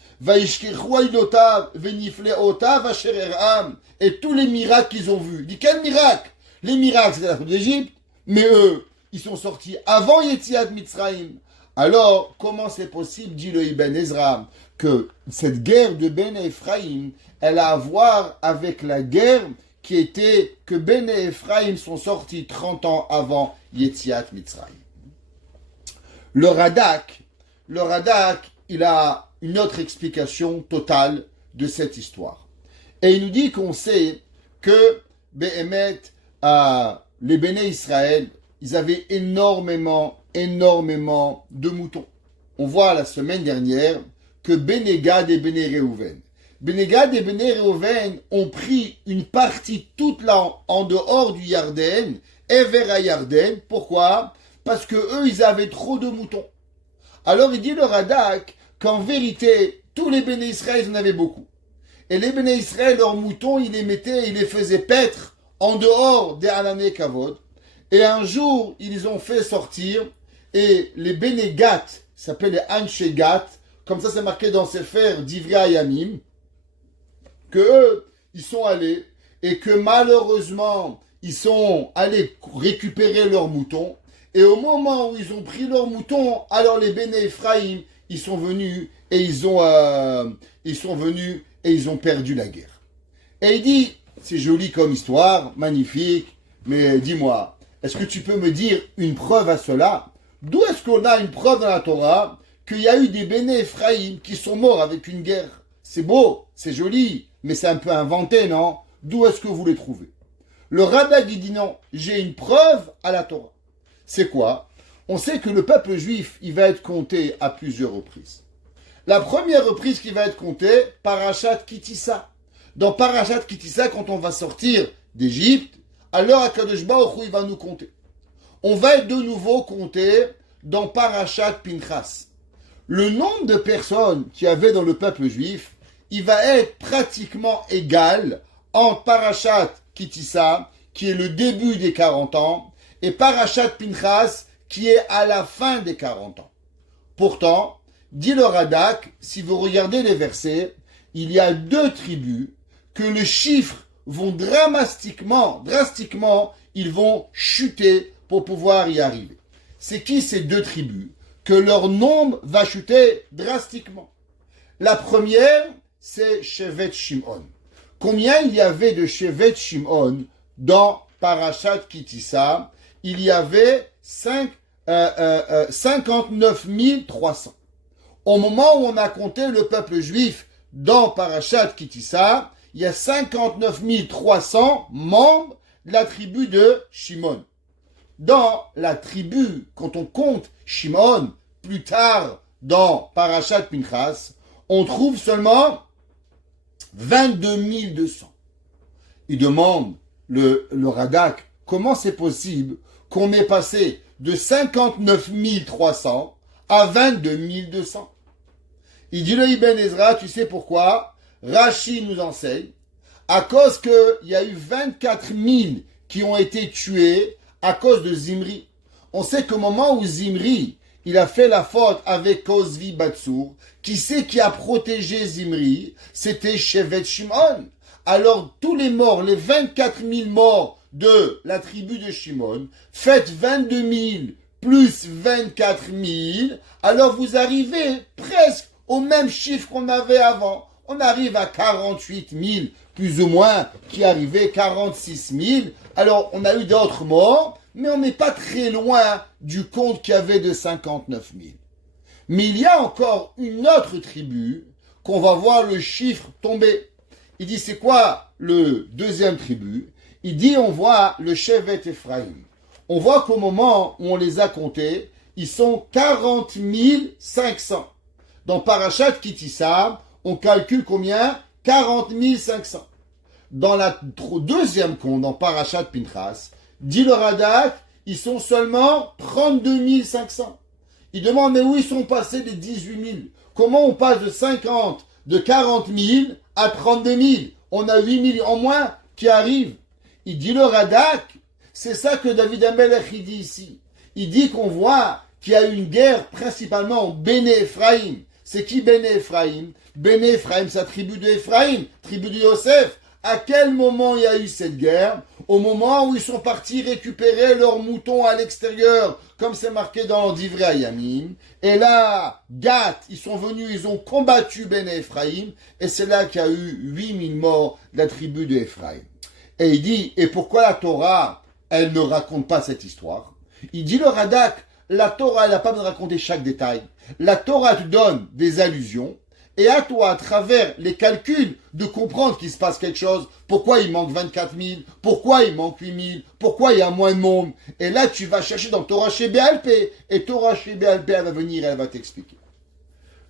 Et tous les miracles qu'ils ont vus. Il dit quel miracle? Les miracles, c'était la faute d'Égypte, mais eux, ils sont sortis avant Yetziat Mitzrayim. Alors, comment c'est possible, dit le Ibn Ezra, que cette guerre de Béné Ephraim, elle a à voir avec la guerre qui était que Béné Ephraim sont sortis 30 ans avant Yetziat Mitzrayim. Le Radak, il a une autre explication totale de cette histoire. Et il nous dit qu'on sait que Béhémet, les Béné Israël, ils avaient énormément de moutons. On voit la semaine dernière que Béné Gad et Béné Réhouven. Béné Gad et Béné Réhouven ont pris une partie toute là en dehors du Yarden et vers à Yarden. Pourquoi? Parce que eux, ils avaient trop de moutons. Alors il dit le Radak qu'en vérité, tous les Béné Israël, ils en avaient beaucoup. Et les Béné Israël, leurs moutons, ils les faisaient paître en dehors des Hanané Kavod. Et un jour, ils les ont fait sortir. Et les Béné Gat, s'appellent les Anshe Gat, comme ça c'est marqué dans Sefer d'Ivri Hayamim, que eux, ils sont allés, et que malheureusement, ils sont allés récupérer leurs moutons. Et au moment où ils ont pris leurs moutons, alors les Béné Ephraim, ils sont venus et ils ont perdu la guerre. Et il dit, c'est joli comme histoire, magnifique, mais dis-moi, est-ce que tu peux me dire une preuve à cela? D'où est-ce qu'on a une preuve dans la Torah qu'il y a eu des Béné Ephraim qui sont morts avec une guerre? C'est beau, c'est joli, mais c'est un peu inventé, non? D'où est-ce que vous les trouvez? Le Radak dit non, j'ai une preuve à la Torah. C'est quoi? On sait que le peuple juif, il va être compté à plusieurs reprises. La première reprise qui va être comptée, Parashat Kitissa. Dans Parashat Kitissa, quand on va sortir d'Égypte, alors Akadosh Baruch Hu, il va nous compter. On va être de nouveau compté dans Parashat Pinchas. Le nombre de personnes qu'il y avait dans le peuple juif, il va être pratiquement égal entre Parashat Kitissa, qui est le début des 40 ans, et Parashat Pinchas, qui est à la fin des 40 ans. Pourtant, dit le Radak, si vous regardez les versets, il y a deux tribus que les chiffres vont drastiquement, ils vont chuter pour pouvoir y arriver. C'est qui ces deux tribus? Que leur nombre va chuter drastiquement. La première, c'est Shevet Shimon. Combien il y avait de Shevet Shimon dans Parashat Kitissa? Il y avait 59 300. Au moment où on a compté le peuple juif dans Parashat Kitissa, il y a 59 300 membres de la tribu de Shimon. Dans la tribu, quand on compte Shimon, plus tard dans Parashat Pinchas, on trouve seulement 22 200. Il demande le Radak, comment c'est possible qu'on est passé de 59 300 à 22 200? Il dit le Ibn Ezra, tu sais pourquoi? Rashi nous enseigne, à cause qu'il y a eu 24 000 qui ont été tués à cause de Zimri. On sait qu'au moment où Zimri, il a fait la faute avec Kozvi Batsur, qui c'est qui a protégé Zimri? C'était Shevet Shimon. Alors tous les morts, les 24 000 morts de la tribu de Shimon, faites 22 000 plus 24 000, alors vous arrivez presque au même chiffre qu'on avait avant. On arrive à 48 000, plus ou moins, qui arrivait 46 000. Alors, on a eu d'autres morts, mais on n'est pas très loin du compte qu'il y avait de 59 000. Mais il y a encore une autre tribu qu'on va voir le chiffre tomber. Il dit, c'est quoi le deuxième tribu? Il dit, on voit le Shevet Ephraim. On voit qu'au moment où on les a comptés, ils sont 40 500. Dans Parashat Kitissam, on calcule combien? 40 500. Dans la deuxième compte, dans Parashat Pinchas, dit le Radak, ils sont seulement 32 500. Il demande, mais où ils sont passés les 18 000? Comment on passe de 40 000 à 32 000? On a 8 000 en moins qui arrivent. Il dit le Radak, c'est ça que David Amelech il dit ici. Il dit qu'on voit qu'il y a une guerre principalement Béné Ephraim. C'est qui Béné Ephraim? Béné Ephraim, c'est la tribu de Ephraim, tribu de Yosef. À quel moment il y a eu cette guerre? Au moment où ils sont partis récupérer leurs moutons à l'extérieur, comme c'est marqué dans Divrei Hayamim. Et là, Gath, ils sont venus, ils ont combattu Béné Ephraim, et c'est là qu'il y a eu 8000 morts de la tribu de Ephraim. Et il dit, et pourquoi la Torah, elle ne raconte pas cette histoire? Il dit le Radak, la Torah, elle n'a pas besoin de raconter chaque détail. La Torah te donne des allusions, et à toi, à travers les calculs, de comprendre qu'il se passe quelque chose. Pourquoi il manque 24 000? Pourquoi il manque 8 000? Pourquoi il y a moins de monde? Et là, tu vas chercher dans Torah chez Béalpé. Et Torah chez Béalpé, elle va venir et elle va t'expliquer.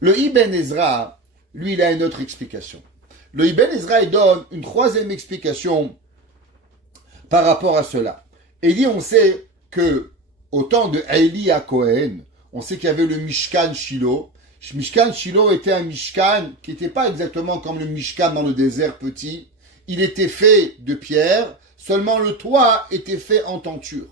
Le Ibn Ezra, lui, il a une autre explication. Le Ibn Ezra, il donne une troisième explication par rapport à cela. Et il dit, on sait que au temps de Eli à Cohen, on sait qu'il y avait le Mishkan Shiloh. Mishkan Shiloh était un Mishkan qui n'était pas exactement comme le Mishkan dans le désert petit. Il était fait de pierre, seulement le toit était fait en tenture.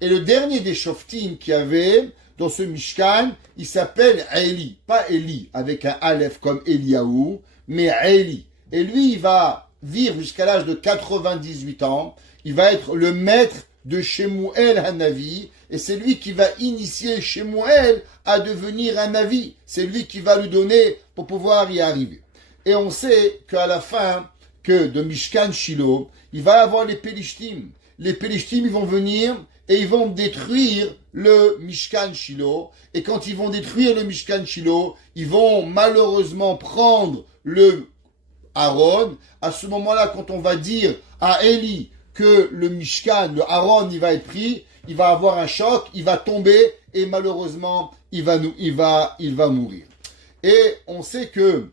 Et le dernier des Shoftim qu'il y avait dans ce Mishkan, il s'appelle Eli. Pas Eli avec un Aleph comme Eliaou, mais Eli. Et lui, il va vivre jusqu'à l'âge de 98 ans. Il va être le maître de Shemuel Hanavi, et c'est lui qui va initier Shemuel à devenir un Navi. C'est lui qui va lui donner pour pouvoir y arriver. Et on sait qu'à la fin de Mishkan Shiloh, il va y avoir les Pélishtim. Les Pélishtim, ils vont venir et ils vont détruire le Mishkan Shiloh. Et quand ils vont détruire le Mishkan Shiloh, ils vont malheureusement prendre le Aaron. À ce moment-là, quand on va dire à Eli que le Mishkan, le Aaron, il va être pris, il va avoir un choc, il va tomber et malheureusement, il va mourir. Et on sait que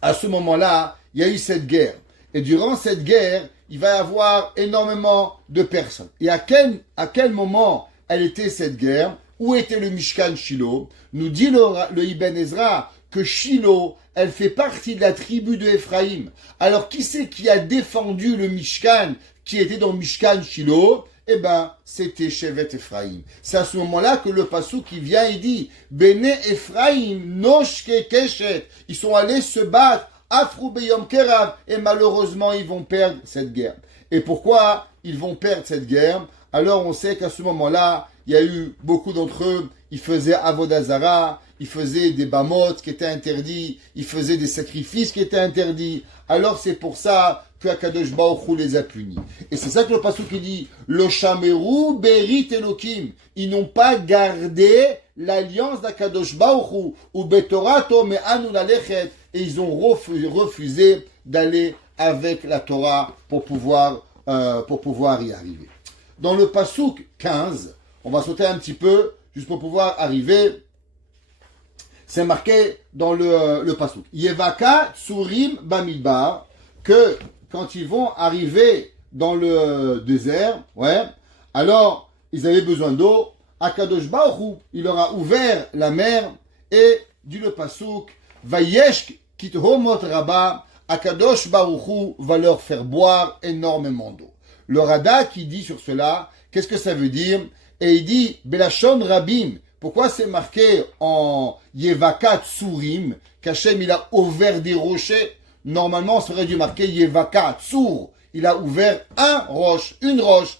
à ce moment-là, il y a eu cette guerre. Et durant cette guerre, il va y avoir énormément de personnes. Et à quel moment elle était cette guerre? Où était le Mishkan Shiloh? Nous dit le Ibn Ezra que Shiloh, elle fait partie de la tribu de Ephraim. Alors, qui c'est qui a défendu le Mishkan qui était dans le Mishkan Shiloh? Eh ben, c'était Shevet Ephraim. C'est à ce moment-là que le Passouk qui vient et dit Béné Ephraim, Noshke Keshet. Ils sont allés se battre, Afrou Beyom Kerav, et malheureusement, ils vont perdre cette guerre. Et pourquoi ils vont perdre cette guerre? Alors, on sait qu'à ce moment-là, il y a eu beaucoup d'entre eux, ils faisaient Avodazara, ils faisaient des bamot qui étaient interdits, ils faisaient des sacrifices qui étaient interdits. Alors c'est pour ça que Akadosh Baruch Hu les a punis. Et c'est ça que le pasuk qui dit Lo shameru berit Elokim. Ils n'ont pas gardé l'alliance d'Akadosh Baruch Hu ou betorato me'anu lalechet, et ils ont refusé d'aller avec la Torah pour pouvoir y arriver. Dans le pasuk 15, on va sauter un petit peu juste pour pouvoir arriver. C'est marqué dans le pasuk. Yevaka tsurim bamidbar, que quand ils vont arriver dans le désert, alors ils avaient besoin d'eau. Akadosh Baruch Hu, il leur a ouvert la mer, et dit le pasuk, Vayesh kithomot rabba, Akadosh Baruch Hu va leur faire boire énormément d'eau. Le Rada qui dit sur cela, qu'est-ce que ça veut dire? Et il dit, Belashon Rabim. Pourquoi c'est marqué en Yevaka Tsurim, qu'Hachem il a ouvert des rochers? Normalement, ça aurait dû marquer Yevaka Tsur. Il a ouvert une roche.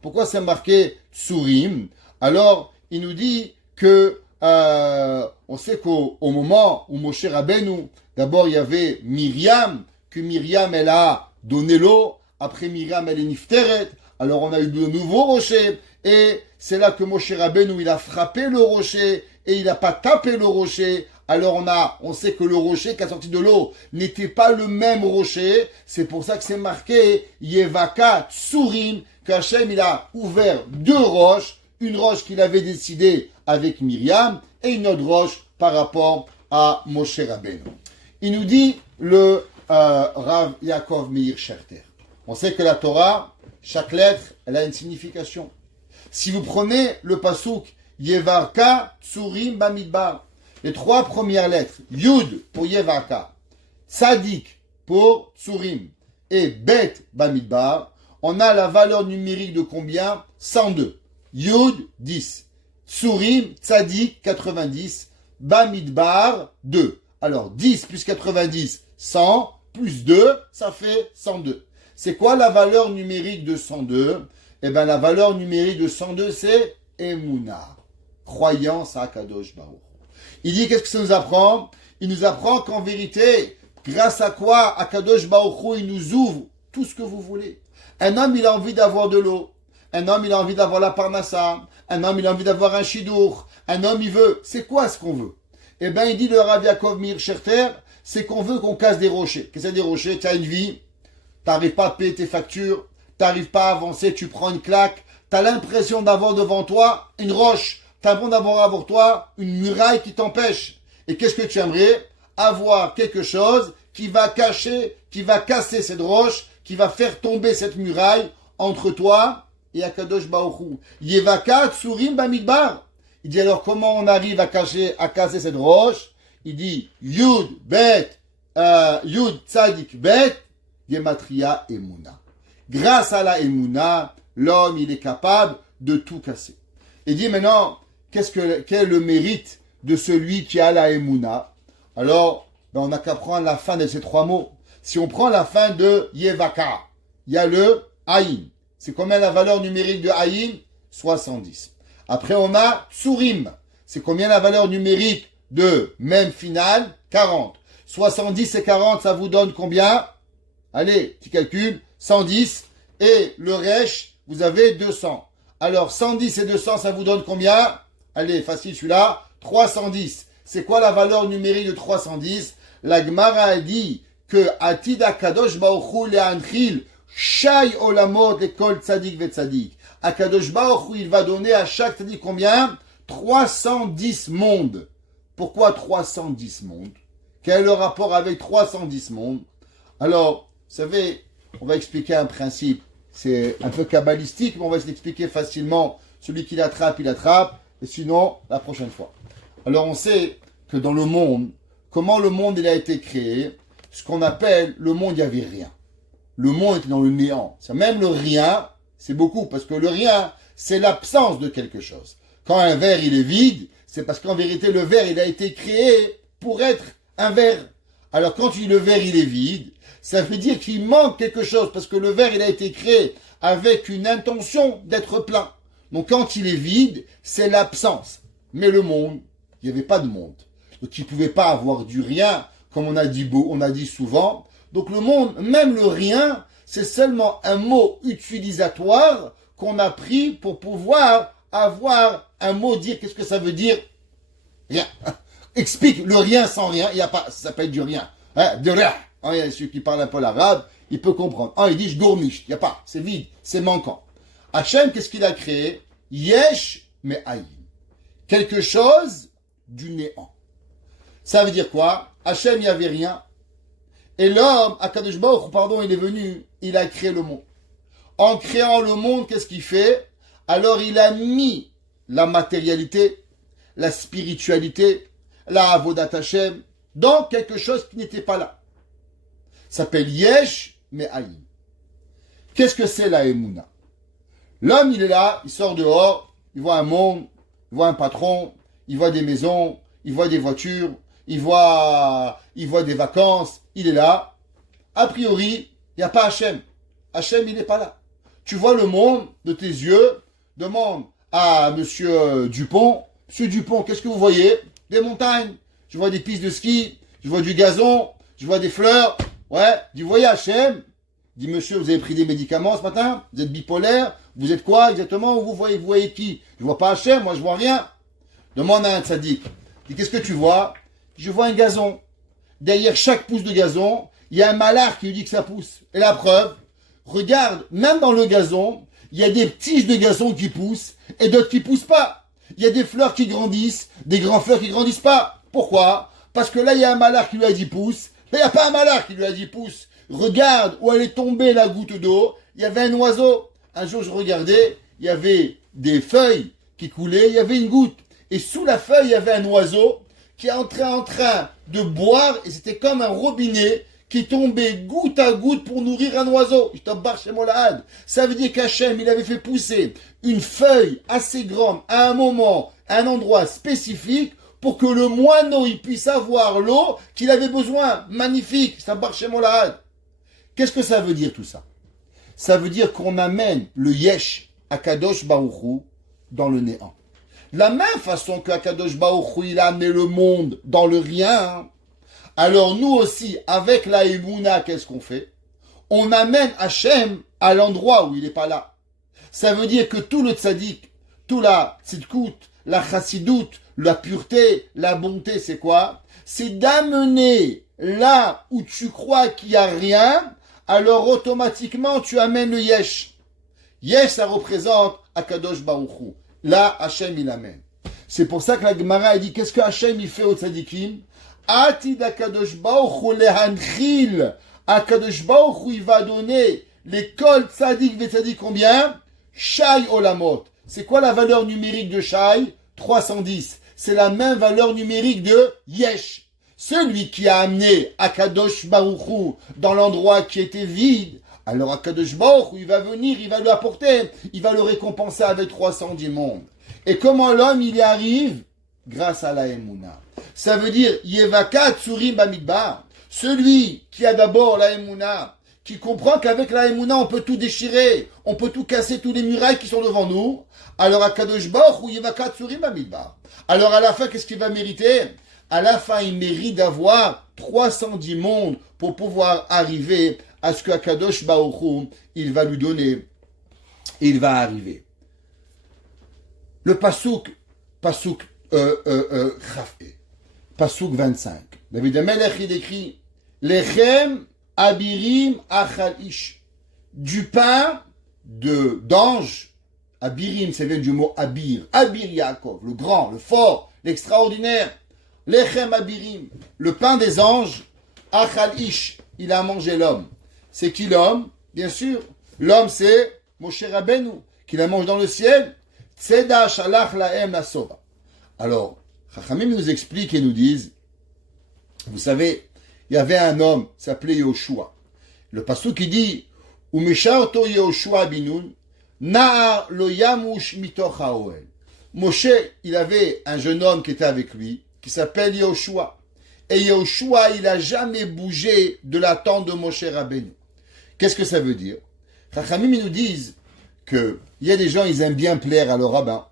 Pourquoi c'est marqué Tsurim? Alors, il nous dit que, on sait qu'au moment où Moshe Rabbeinu, d'abord il y avait Myriam, que Myriam elle a donné l'eau, après Myriam elle est nifteret, Alors on a eu de nouveaux rochers. Et c'est là que Moshe Rabbeinu, il a frappé le rocher et il n'a pas tapé le rocher. Alors on sait que le rocher qui a sorti de l'eau n'était pas le même rocher. C'est pour ça que c'est marqué Yevaka Tsurim, qu'Hachem il a ouvert deux roches. Une roche qu'il avait décidée avec Myriam et une autre roche par rapport à Moshe Rabbeinu. Il nous dit le Rav Yaakov Meir Scherter. On sait que la Torah, chaque lettre, elle a une signification. Si vous prenez le pasuk Yevarka Tsurim Bamidbar, les trois premières lettres, Yud pour Yevarka, Tzadik pour Tsurim et Bet Bamidbar, on a la valeur numérique de combien? 102. Yud 10. Tsurim, Tzadik 90. Bamidbar 2. Alors 10 plus 90, 100, plus 2, ça fait 102. C'est quoi la valeur numérique de 102? Eh bien, la valeur numérique de 102, c'est Emouna, croyance à Kadosh Baruch. Il dit, qu'est-ce que ça nous apprend? Il nous apprend qu'en vérité, grâce à quoi Akadosh Baruch Hu, il nous ouvre tout ce que vous voulez. Un homme, il a envie d'avoir de l'eau. Un homme, il a envie d'avoir la parnassa. Un homme, il a envie d'avoir un shidour. Un homme, il veut. C'est quoi ce qu'on veut? Eh bien, il dit le Rav Yaakov Meir Scherter, c'est qu'on veut qu'on casse des rochers. Qu'est-ce que c'est des rochers? Tu as une vie, tu n'arrives pas à payer tes factures, tu n'arrives pas à avancer, tu prends une claque, tu as l'impression d'avoir devant toi une roche, tu as l'impression d'avoir devant toi une muraille qui t'empêche. Et qu'est-ce que tu aimerais? Avoir quelque chose qui va cacher, qui va casser cette roche, qui va faire tomber cette muraille entre toi et Akadosh Baruch Hu. Yevaka Tsurim Bamidbar. Il dit alors comment on arrive à casser cette roche? Il dit Yud Bet, Yud Tzadik Bet, Gematria Emuna. Grâce à la Emuna, l'homme il est capable de tout casser. Il dit maintenant, quel est le mérite de celui qui a la Emuna? Alors, on n'a qu'à prendre la fin de ces trois mots. Si on prend la fin de Yevaka, il y a le Aïn. C'est combien la valeur numérique de Aïn? 70. Après, on a Tsurim. C'est combien la valeur numérique de même finale? 40. 70 et 40, ça vous donne combien? Allez, petit calcul. 110. Et le Resh, vous avez 200. Alors, 110 et 200, ça vous donne combien? Allez, facile celui-là. 310. C'est quoi la valeur numérique de 310? La Gemara a dit que Atida Kadosh Baruch Hu le'anchil Shai Olamot l'école Tzadik ve Tzadik. Akadosh Baruch Hu, il va donner à chaque tzadik combien? 310 mondes. Pourquoi 310 mondes? Quel est le rapport avec 310 mondes? Alors, vous savez, on va expliquer un principe. C'est un peu kabbalistique, mais on va se l'expliquer facilement. Celui qui l'attrape, il attrape. Et sinon, la prochaine fois. Alors, on sait que dans le monde, comment le monde il a été créé, ce qu'on appelle le monde, il n'y avait rien. Le monde était dans le néant. Même le rien, c'est beaucoup, parce que le rien, c'est l'absence de quelque chose. Quand un verre, il est vide, c'est parce qu'en vérité, le verre, il a été créé pour être un verre. Alors, quand le verre, il est vide, ça veut dire qu'il manque quelque chose, parce que le verre, il a été créé avec une intention d'être plein. Donc, quand il est vide, c'est l'absence. Mais le monde, il n'y avait pas de monde. Donc, il ne pouvait pas avoir du rien, comme on a dit souvent. Donc, le monde, même le rien, c'est seulement un mot utilisatoire qu'on a pris pour pouvoir avoir un mot, dire qu'est-ce que ça veut dire? Rien. Explique le rien sans rien, il n'y a pas, ça s'appelle du rien. Hein, de rien. Hein, il y a celui qui parle un peu l'arabe, il peut comprendre. Il dit je gourniche, il n'y a pas, c'est vide, c'est manquant. Hachem, qu'est-ce qu'il a créé? Yesh mais aïn. Quelque chose du néant. Ça veut dire quoi? Hachem, il n'y avait rien. Et l'homme, Akadosh Baruch Hu, il est venu, il a créé le monde. En créant le monde, qu'est-ce qu'il fait? Alors il a mis la matérialité, la spiritualité, la avodat Hashem, dans quelque chose qui n'était pas là. Ça s'appelle Yesh mais Aïn. Qu'est-ce que c'est la Emouna? L'homme, il est là, il sort dehors, il voit un monde, il voit un patron, il voit des maisons, il voit des voitures, il voit des vacances, il est là. A priori, il n'y a pas Hachem. Hachem, il n'est pas là. Tu vois le monde de tes yeux, demande à Monsieur Dupont. Monsieur Dupont, qu'est-ce que vous voyez? Des montagnes. Je vois des pistes de ski, je vois du gazon, je vois des fleurs. Ouais, vous voyez Hachem? Dit monsieur, vous avez pris des médicaments ce matin? Vous êtes bipolaire? Vous êtes quoi exactement? Vous voyez qui? Je vois pas Hachem, moi je vois rien. Demande à un tzaddik. Dit qu'est-ce que tu vois? Je vois un gazon. Derrière chaque pouce de gazon, il y a un malard qui lui dit que ça pousse. Et la preuve, regarde, même dans le gazon, il y a des tiges de gazon qui poussent et d'autres qui poussent pas. Il y a des fleurs qui grandissent, des grandes fleurs qui grandissent pas. Pourquoi? Parce que là, il y a un malard qui lui a dit pousse. Là, il n'y a pas un malard qui lui a dit pousse. Regarde où elle est tombée la goutte d'eau. Il y avait un oiseau. Un jour, je regardais, il y avait des feuilles qui coulaient, il y avait une goutte. Et sous la feuille, il y avait un oiseau qui est en train de boire, et c'était comme un robinet qui tombait goutte à goutte pour nourrir un oiseau. Je t'embarque chez Molahad. Ça veut dire qu'Hachem, il avait fait pousser une feuille assez grande à un moment, à un endroit spécifique, pour que le moineau, il puisse avoir l'eau qu'il avait besoin. Magnifique. Je t'embarque chez Molahad. Qu'est-ce que ça veut dire tout ça? Ça veut dire qu'on amène le Yesh à Kadosh Baruch Hu dans le néant. De la même façon que Akadosh Baruch Hu, il a amené le monde dans le rien, alors nous aussi, avec la Emouna, qu'est-ce qu'on fait? On amène Hachem à l'endroit où il n'est pas là. Ça veut dire que tout le tzaddik, tout la tzidkout, la chassidout, la pureté, la bonté, c'est quoi? C'est d'amener là où tu crois qu'il n'y a rien, alors automatiquement tu amènes le Yesh. Yesh, ça représente Akadosh Baruch Hu. Là, Hachem, il amène. C'est pour ça que la Gemara a dit, qu'est-ce que Hachem, il fait au tzadikim? Atid Akadosh Baruch Hu lehanchil. Akadosh Baruch Hu, il va donner l'école tzadik ve tzadik combien? Shai olamot. C'est quoi la valeur numérique de Shai? 310. C'est la même valeur numérique de Yesh. Celui qui a amené Akadosh Baruch Hu dans l'endroit qui était vide, alors Akadosh Baruch Hu, il va venir, il va lui apporter, il va le récompenser avec 310 mondes. Et comment l'homme, il y arrive? Grâce à la Emouna. Ça veut dire, Yevaka Tsurim Bamidbar. Celui qui a d'abord la Emouna, qui comprend qu'avec la Emouna, on peut tout déchirer, on peut tout casser, tous les murailles qui sont devant nous. Alors Akadosh Baruch Hu, Yevaka Tsurim Bamidbar. Alors à la fin, qu'est-ce qu'il va mériter? À la fin, il mérite d'avoir 310 mondes pour pouvoir arriver à ce que Akadosh Baruch Hu, il va lui donner, il va arriver. Le Pasuk 25. David Amelech, il écrit Lechem abirim achal ish. Du pain d'ange. Abirim, ça vient du mot abir. Abir Yaakov, le grand, le fort, l'extraordinaire. Lechem abirim, le pain des anges. Achal ish, il a mangé l'homme. C'est qui l'homme? Bien sûr, l'homme c'est Moshe Rabbeinu, qui la mange dans le ciel. Tzeda shalach lahem la sova. Alors, Chachamim nous expliquent et nous disent, vous savez, il y avait un homme, s'appelait Yoshua. Le pasuk qui dit, Umesharto Yoshua binun, Na'ar lo yamush mitoch haoel. Moshe, il avait un jeune homme qui était avec lui, qui s'appelle Yoshua. Et Yoshua, il n'a jamais bougé de la tente de Moshe Rabbeinu. Qu'est-ce que ça veut dire? Chachamim, ils nous disent qu'il y a des gens, ils aiment bien plaire à leur rabbin.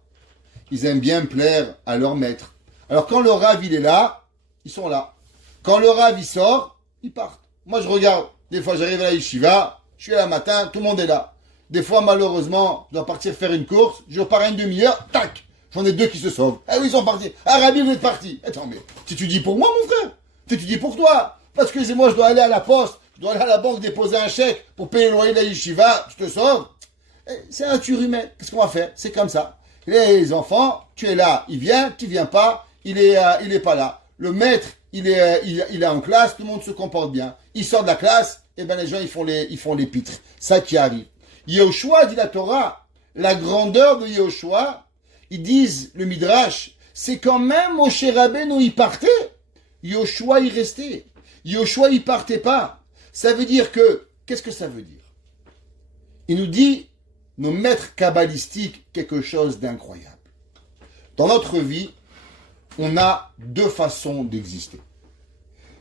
Ils aiment bien plaire à leur maître. Alors quand le rav, il est là, ils sont là. Quand le rav, il sort, ils partent. Moi, je regarde. Des fois, j'arrive à la yeshiva, je suis là le matin, tout le monde est là. Des fois, malheureusement, je dois partir faire une course, je repars à une demi-heure, tac, j'en ai deux qui se sauvent. Ah oui, ils sont partis. Ah, Rabbi, vous êtes partis. Attends, mais tu dis pour moi, mon frère? Tu dis pour toi? Parce que c'est moi, je dois aller à la poste, je dois aller à la banque déposer un chèque pour payer le loyer de la yeshiva, tu te sauves. C'est un nature humaine. Qu'est-ce qu'on va faire? C'est comme ça. Les enfants, tu es là, il vient, tu viens pas, il est pas là. Le maître, il est en classe, tout le monde se comporte bien. Il sort de la classe, et ben les gens ils font les pitres. Ça qui arrive. Yehoshua, dit la Torah, la grandeur de Yehoshua, ils disent, le Midrash, c'est quand même Moshe Rabbeinu il partait, Yehoshua il restait. Yehoshua il partait pas. Ça veut dire que, qu'est-ce que ça veut dire? Il nous dit, nos maîtres kabbalistiques, quelque chose d'incroyable. Dans notre vie, on a deux façons d'exister.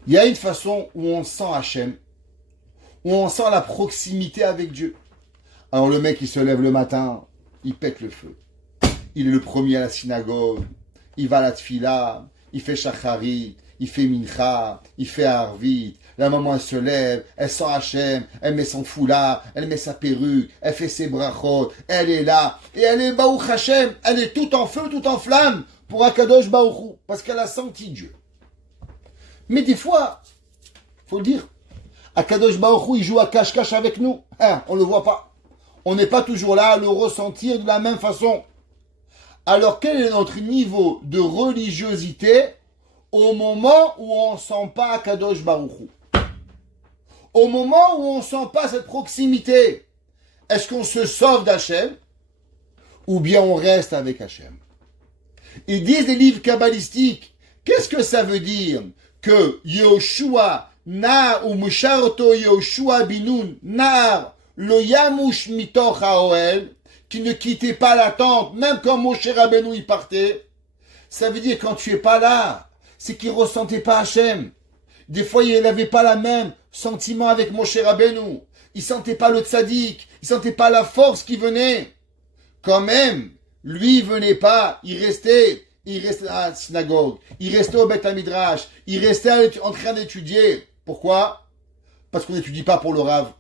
Il y a une façon où on sent Hachem, où on sent la proximité avec Dieu. Alors le mec, il se lève le matin, il pète le feu. Il est le premier à la synagogue, il va à la tfila, il fait shacharit, il fait mincha, il fait arvit. La maman, elle se lève, elle sent Hachem, elle met son foulard, elle met sa perruque, elle fait ses brachot, elle est là, et elle est Baruch Hachem, elle est tout en feu, tout en flamme pour Akadosh Baruch Hu, parce qu'elle a senti Dieu. Mais des fois, faut le dire, Akadosh Baruch Hu, il joue à cache-cache avec nous. Hein, on ne le voit pas. On n'est pas toujours là à le ressentir de la même façon. Alors, quel est notre niveau de religiosité au moment où on ne sent pas Akadosh Baruch Hu? Au moment où on ne sent pas cette proximité, est-ce qu'on se sauve d'Hachem ou bien on reste avec Hachem? Ils disent les livres kabbalistiques, qu'est-ce que ça veut dire que Yoshua na ou musharto Yoshua binun nar lo yamush mitoch haoel, qui ne quittait pas la tente, même quand Moshe Rabbeinu y partait? Ça veut dire quand tu es pas là, c'est qu'il ressentait pas Hachem. Des fois, il n'avait pas la même sentiment avec Moshe Rabbeinu. Il sentait pas le tzaddik, il sentait pas la force qui venait. Quand même, lui, il venait pas, il restait à la synagogue, il restait au Beth Midrash, il restait en train d'étudier. Pourquoi? Parce qu'on n'étudie pas pour le Rav.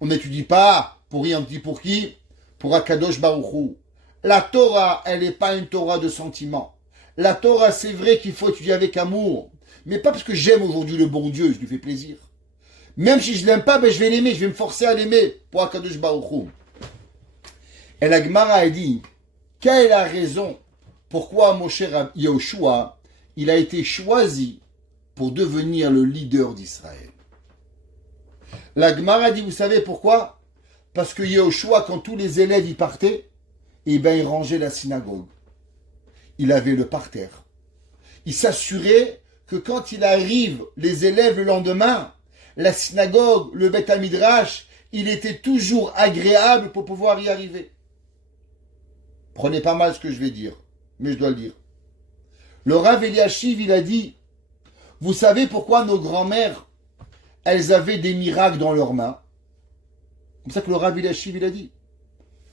On n'étudie pas pour rien, on dit pour qui? Pour Akadosh Baruch Hu. La Torah, elle n'est pas une Torah de sentiment. La Torah, c'est vrai qu'il faut étudier avec amour, mais pas parce que j'aime aujourd'hui le bon Dieu, je lui fais plaisir. Même si je l'aime pas, ben je vais l'aimer, je vais me forcer à l'aimer pour Akadosh Baruch Hu. Et la Gemara a dit, quelle est la raison pourquoi Moshe Yoshua, il a été choisi pour devenir le leader d'Israël? La Gemara dit, vous savez pourquoi? Parce que Yoshua, quand tous les élèves y partaient, eh ben, il rangeait la synagogue. Il avait le parterre. Il s'assurait que quand il arrive, les élèves le lendemain, la synagogue, le Beth Midrash, il était toujours agréable pour pouvoir y arriver. Prenez pas mal ce que je vais dire, mais je dois le dire. Le Rav Eliashiv, il a dit, vous savez pourquoi nos grands-mères, elles avaient des miracles dans leurs mains? C'est comme ça que le Rav Eliashiv, il a dit.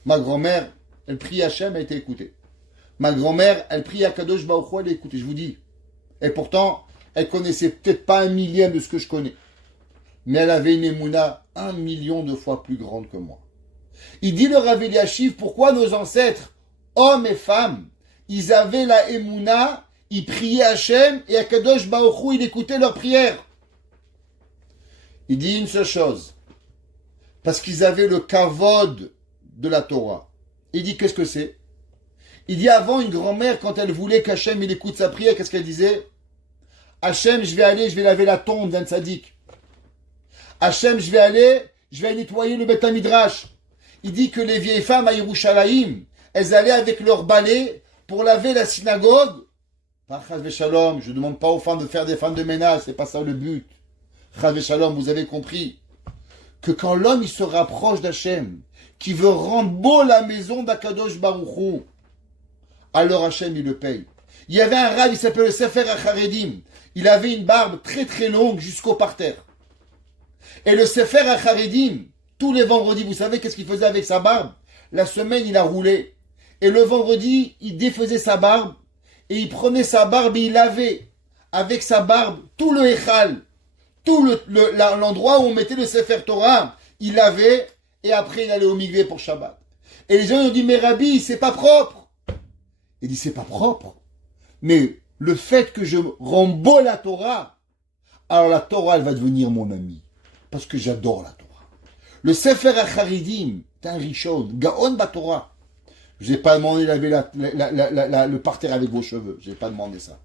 Ma grand-mère, elle prie Hachem, elle a été écoutée. Ma grand-mère, elle prie à Kadosh Baruch Hu, elle a écouté, je vous dis. Et pourtant, elle connaissait peut-être pas 1/1000 de ce que je connais. Mais elle avait une émouna 1 million de fois plus grande que moi. Il dit le Rav Eliashiv, pourquoi nos ancêtres, hommes et femmes, ils avaient la émouna, ils priaient Hachem, et à Kadosh Baruch Hu, il écoutait leurs prières. Il dit une seule chose, parce qu'ils avaient le kavod de la Torah. Il dit, qu'est-ce que c'est? Il dit, avant, une grand-mère, quand elle voulait qu'Hachem, il écoute sa prière, qu'est-ce qu'elle disait? Hachem, je vais laver la tombe d'un tzaddik. Hachem, je vais nettoyer le Beth Midrash. Il dit que les vieilles femmes à Yerushalayim, elles allaient avec leur balai pour laver la synagogue. Par Chas v'Shalom, je ne demande pas aux femmes de faire des femmes de ménage, c'est pas ça le but. Chas v'Shalom, vous avez compris que quand l'homme il se rapproche d'Hachem, qui veut rendre beau la maison d'Akadosh Baruch Hu, alors Hachem il le paye. Il y avait un rav, il s'appelle le Sefer HaCharedim. Il avait une barbe très très longue jusqu'au parterre. Et le Sefer HaCharedim, tous les vendredis, vous savez qu'est-ce qu'il faisait avec sa barbe? La semaine, il a roulé. Et le vendredi, il défaisait sa barbe. Et il prenait sa barbe et il lavait avec sa barbe tout le Echal. Tout l'endroit où on mettait le Sefer Torah. Il lavait et après il allait au mikvé pour Shabbat. Et les gens lui ont dit, mais Rabbi, c'est pas propre. Il dit, c'est pas propre. Mais le fait que je rends beau la Torah, alors la Torah, elle va devenir mon ami. Parce que j'adore la Torah. Le Sefer HaCharedim, c'est un Rishon, Gaon Batorah. Je n'ai pas demandé de laver le parterre avec vos cheveux. Je n'ai pas demandé ça.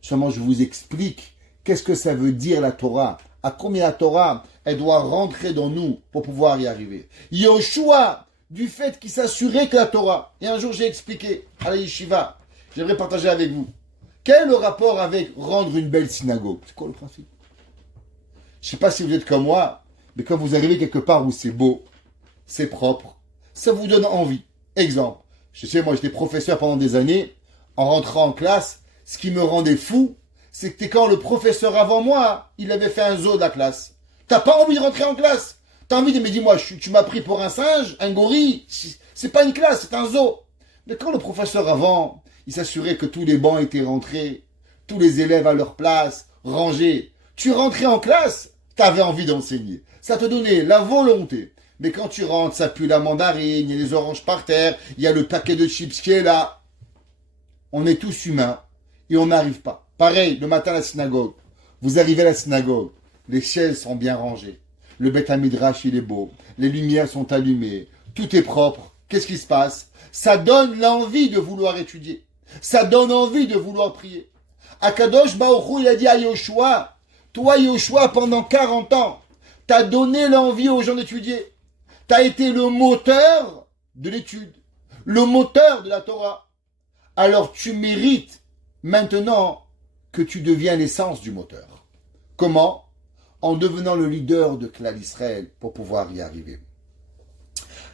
Seulement, je vous explique qu'est-ce que ça veut dire la Torah. À combien la Torah, elle doit rentrer dans nous pour pouvoir y arriver. Yoshua, du fait qu'il s'assurait que la Torah. Et un jour, j'ai expliqué à la yeshiva. J'aimerais partager avec vous. Quel est le rapport avec rendre une belle synagogue? C'est quoi le principe? Je ne sais pas si vous êtes comme moi, mais quand vous arrivez quelque part où c'est beau, c'est propre, ça vous donne envie. Exemple, je sais, moi j'étais professeur pendant des années, en rentrant en classe, ce qui me rendait fou, c'était quand le professeur avant moi, il avait fait un zoo de la classe. T'as pas envie de rentrer en classe? T'as envie de me dire, moi, tu m'as pris pour un singe, un gorille? C'est pas une classe, c'est un zoo. Mais quand le professeur avant, il s'assurait que tous les bancs étaient rentrés, tous les élèves à leur place, rangés. Tu rentrais en classe, Tu avais envie d'enseigner. Ça te donnait la volonté. Mais quand tu rentres, ça pue la mandarine, il y a les oranges par terre, il y a le paquet de chips qui est là. On est tous humains et on n'arrive pas. Pareil, le matin à la synagogue. Vous arrivez à la synagogue, les chaises sont bien rangées. Le Beth Midrash, il est beau. Les lumières sont allumées. Tout est propre. Qu'est-ce qui se passe? Ça donne l'envie de vouloir étudier. Ça donne envie de vouloir prier. Akadosh Baruch Hu, il a dit à Yoshua, toi Yoshua, pendant 40 ans, t'as donné l'envie aux gens d'étudier. T'as été le moteur de l'étude. Le moteur de la Torah. Alors tu mérites maintenant que tu deviens l'essence du moteur. Comment? En devenant le leader de Klal Israël pour pouvoir y arriver.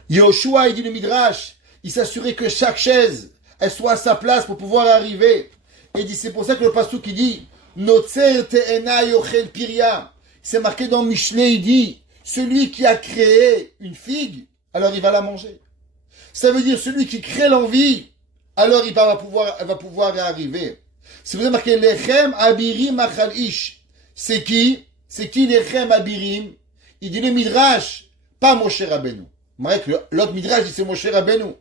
Yoshua, il dit le Midrash, il s'assurait que chaque chaise, elle soit à sa place pour pouvoir arriver. Et il dit, c'est pour ça que le pasuk qui dit, Notzer te'ena yochel piria. C'est marqué dans Mishlei, il dit, celui qui a créé une figue, alors il va la manger. Ça veut dire celui qui crée l'envie, alors elle va pouvoir y arriver. Si vous avez marqué Lechem Abirim Achal Ish, c'est qui Lechem Abirim? Il dit le Midrash, pas Moshe Rabbeinu. L'autre Midrash dit c'est Moshe Rabbeinu.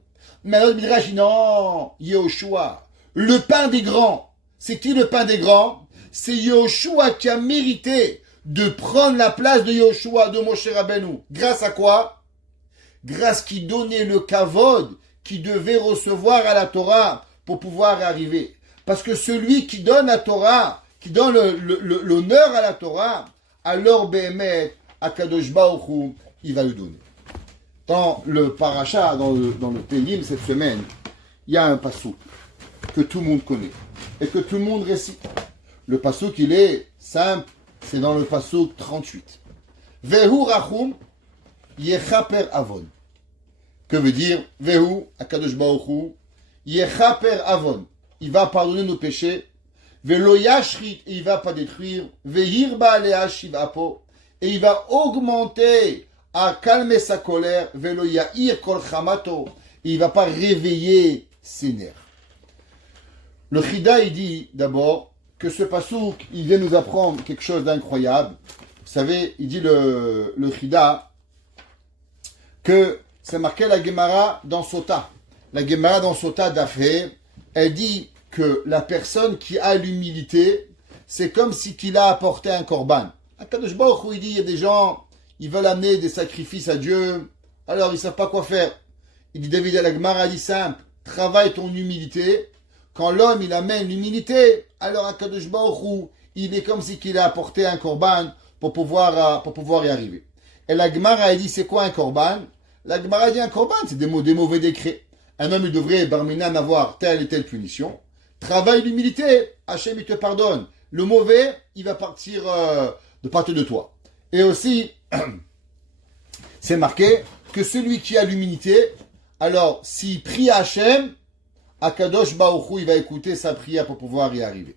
Mais l'autre Midrash dit non, Yehoshua. Le pain des grands. C'est qui le pain des grands? C'est Yehoshua qui a mérité de prendre la place de Yehoshua, de Moshe Rabbeinu. Grâce à quoi? Grâce qui donnait le kavod qui devait recevoir à la Torah pour pouvoir arriver. Parce que celui qui donne la Torah, qui donne l'honneur à la Torah, alors Behemet, Akadosh Baruch Hu, il va lui donner. Dans le paracha, dans le Tehillim cette semaine, il y a un passouk que tout le monde connaît et que tout le monde récite. Le passouk, il est simple, c'est dans le passouk 38. Vehu rachum yechaper avon. Que veut dire Vehu, Akadosh Baruch Hu, yechaper avon. Il va pardonner nos péchés. Velo yashrit, il va pas détruire. Vehirba alea shivapo, et il va augmenter à calmer sa colère. Velo yair kol chamato, il va pas réveiller ses nerfs. Le Chida, il dit d'abord que ce pasouk, il vient nous apprendre quelque chose d'incroyable. Vous savez, il dit le Chida que c'est marqué la Gemara dans Sota. La Gemara dans Sota d'Afé, elle dit que la personne qui a l'humilité, c'est comme si qu'il a apporté un korban. À Kadosh Baruch Hu, il dit, il y a des gens, ils veulent amener des sacrifices à Dieu, alors ils ne savent pas quoi faire. Il dit, David al-Agmara dit simple, travaille ton humilité. Quand l'homme, il amène l'humilité, alors à Kadosh Baruch Hu, il est comme si qu'il a apporté un korban pour pouvoir y arriver. Et l'Agmara, il dit, c'est quoi un korban? L'Agmara dit, un korban, c'est des mauvais décrets. Un homme, il devrait, Barminan, avoir telle et telle punition. Travaille l'humilité, Hachem, il te pardonne. Le mauvais, il va partir de toi. Et aussi, c'est marqué que celui qui a l'humilité, alors, s'il prie à Hachem, Akadosh Baruch Hu, il va écouter sa prière pour pouvoir y arriver.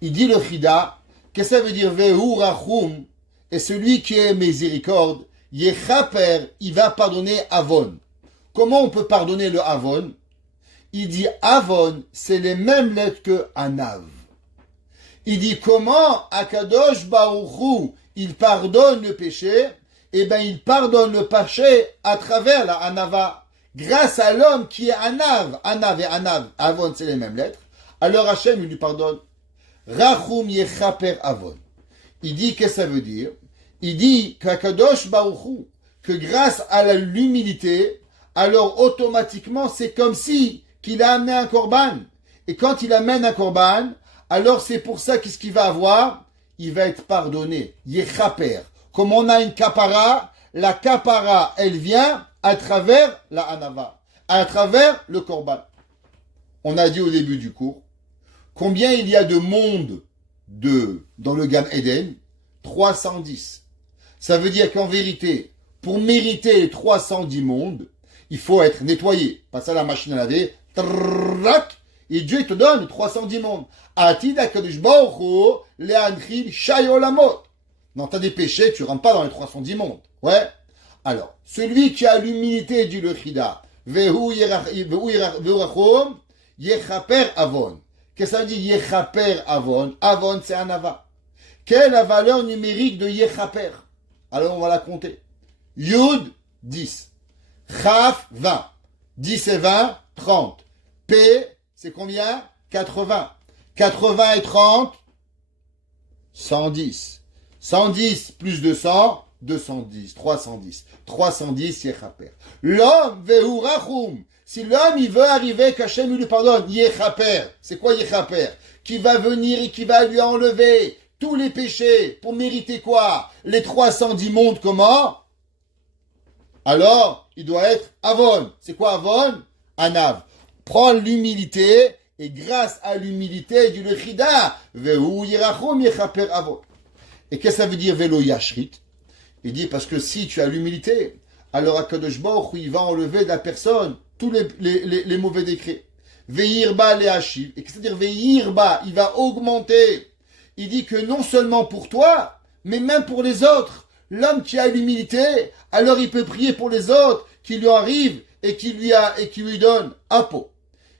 Il dit le Chida, qu'est-ce que ça veut dire Vehu Rachum, et celui qui est miséricorde, Yechaper, il va pardonner Avon. Comment on peut pardonner le Avon? Il dit Avon, c'est les mêmes lettres que Anav. Il dit comment Akadosh Baruch Hu, il pardonne le péché? Eh bien, il pardonne le péché à travers la Anava. Grâce à l'homme qui est Anav. Anav et Anav, Avon, c'est les mêmes lettres. Alors Hachem, il lui pardonne. Rachum Yechaper Avon. Il dit, qu'est-ce que ça veut dire? Il dit qu'Akadosh Baruch Hu, que grâce à l'humilité, alors automatiquement, c'est comme si qu'il a amené un korban. Et quand il amène un korban, alors c'est pour ça qu'est-ce qu'il va avoir? Il va être pardonné. Yechaper. Comme on a une kapara, la kapara, elle vient à travers la anava, à travers le korban. On a dit au début du cours, combien il y a de monde dans le Gan Eden? 310. Ça veut dire qu'en vérité, pour mériter les 310 mondes, il faut être nettoyé. Passer à la machine à laver, et Dieu il te donne les 310 mondes. Non, t'as des péchés, tu rentres pas dans les 310 mondes. Ouais. Alors, celui qui a l'humilité, dit le Chida, Yechaper Avon. Qu'est-ce que ça veut dire Yechaper Avon? Avon, c'est Anava. Quelle est la valeur numérique de Yechaper? Alors on va la compter. Yud, 10. Chaf, 20. 10 et 20, 30. P, c'est combien? 80. 80 et 30, 110. 110 plus 200, 210. 310. 310, Yechaper. L'homme, Vehu Rachum. Si l'homme, il veut arriver, qu'Hachem lui pardonne, Yechaper. C'est quoi Yechaper? Qui va venir et qui va lui enlever tous les péchés pour mériter quoi? Les 310 mondes, comment? Alors, il doit être Avon. C'est quoi Avon? Anav. Prends l'humilité et grâce à l'humilité du Lechida, Vehu Yirachum Yechaper Avon. Et qu'est-ce que ça veut dire Velo Yashrit? Il dit parce que si tu as l'humilité, alors Akadosh Baruch Hu, il va enlever de la personne tous les mauvais décrets. Veirba le Hashiv. Et qu'est-ce que ça veut dire Veirba? Il va augmenter. Il dit que non seulement pour toi, mais même pour les autres. L'homme qui a l'humilité, alors il peut prier pour les autres qui lui arrivent et qui lui donnent Apo.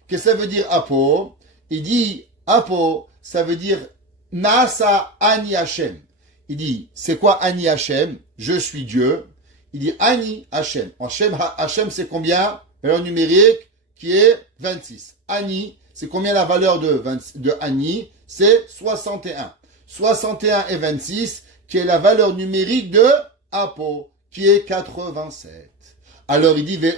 Qu'est-ce que ça veut dire Apo? Il dit Apo, ça veut dire Naasa Ani Hashem. Il dit, c'est quoi Ani Hashem? Je suis Dieu. Il dit Ani Hashem. Hashem c'est combien? Valeur numérique qui est 26. Ani, c'est combien la valeur de Ani? C'est 61. 61 et 26, qui est la valeur numérique de Apo, qui est 87. Alors il dit, Verba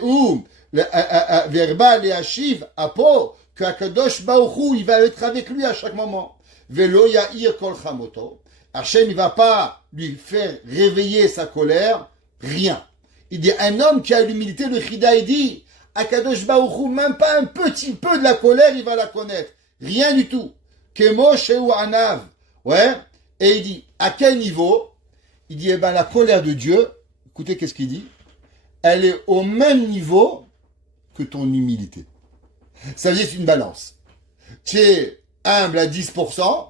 le Hashiv, Apo, que Akadosh Baruch Hu, il va être avec lui à chaque moment. Velo Ya'ir Kol Chamoto. Hachem, il va pas lui faire réveiller sa colère, rien. Il dit, un homme qui a l'humilité, le Chida, il dit, Akadosh Baruch Hu, même pas un petit peu de la colère, il va la connaître. Rien du tout. Kemo Sheu Anav. Ouais. Et il dit, à quel niveau? Il dit, eh ben, la colère de Dieu, écoutez, qu'est-ce qu'il dit? Elle est au même niveau que ton humilité. Ça veut dire, c'est une balance. Tu es humble à 10%,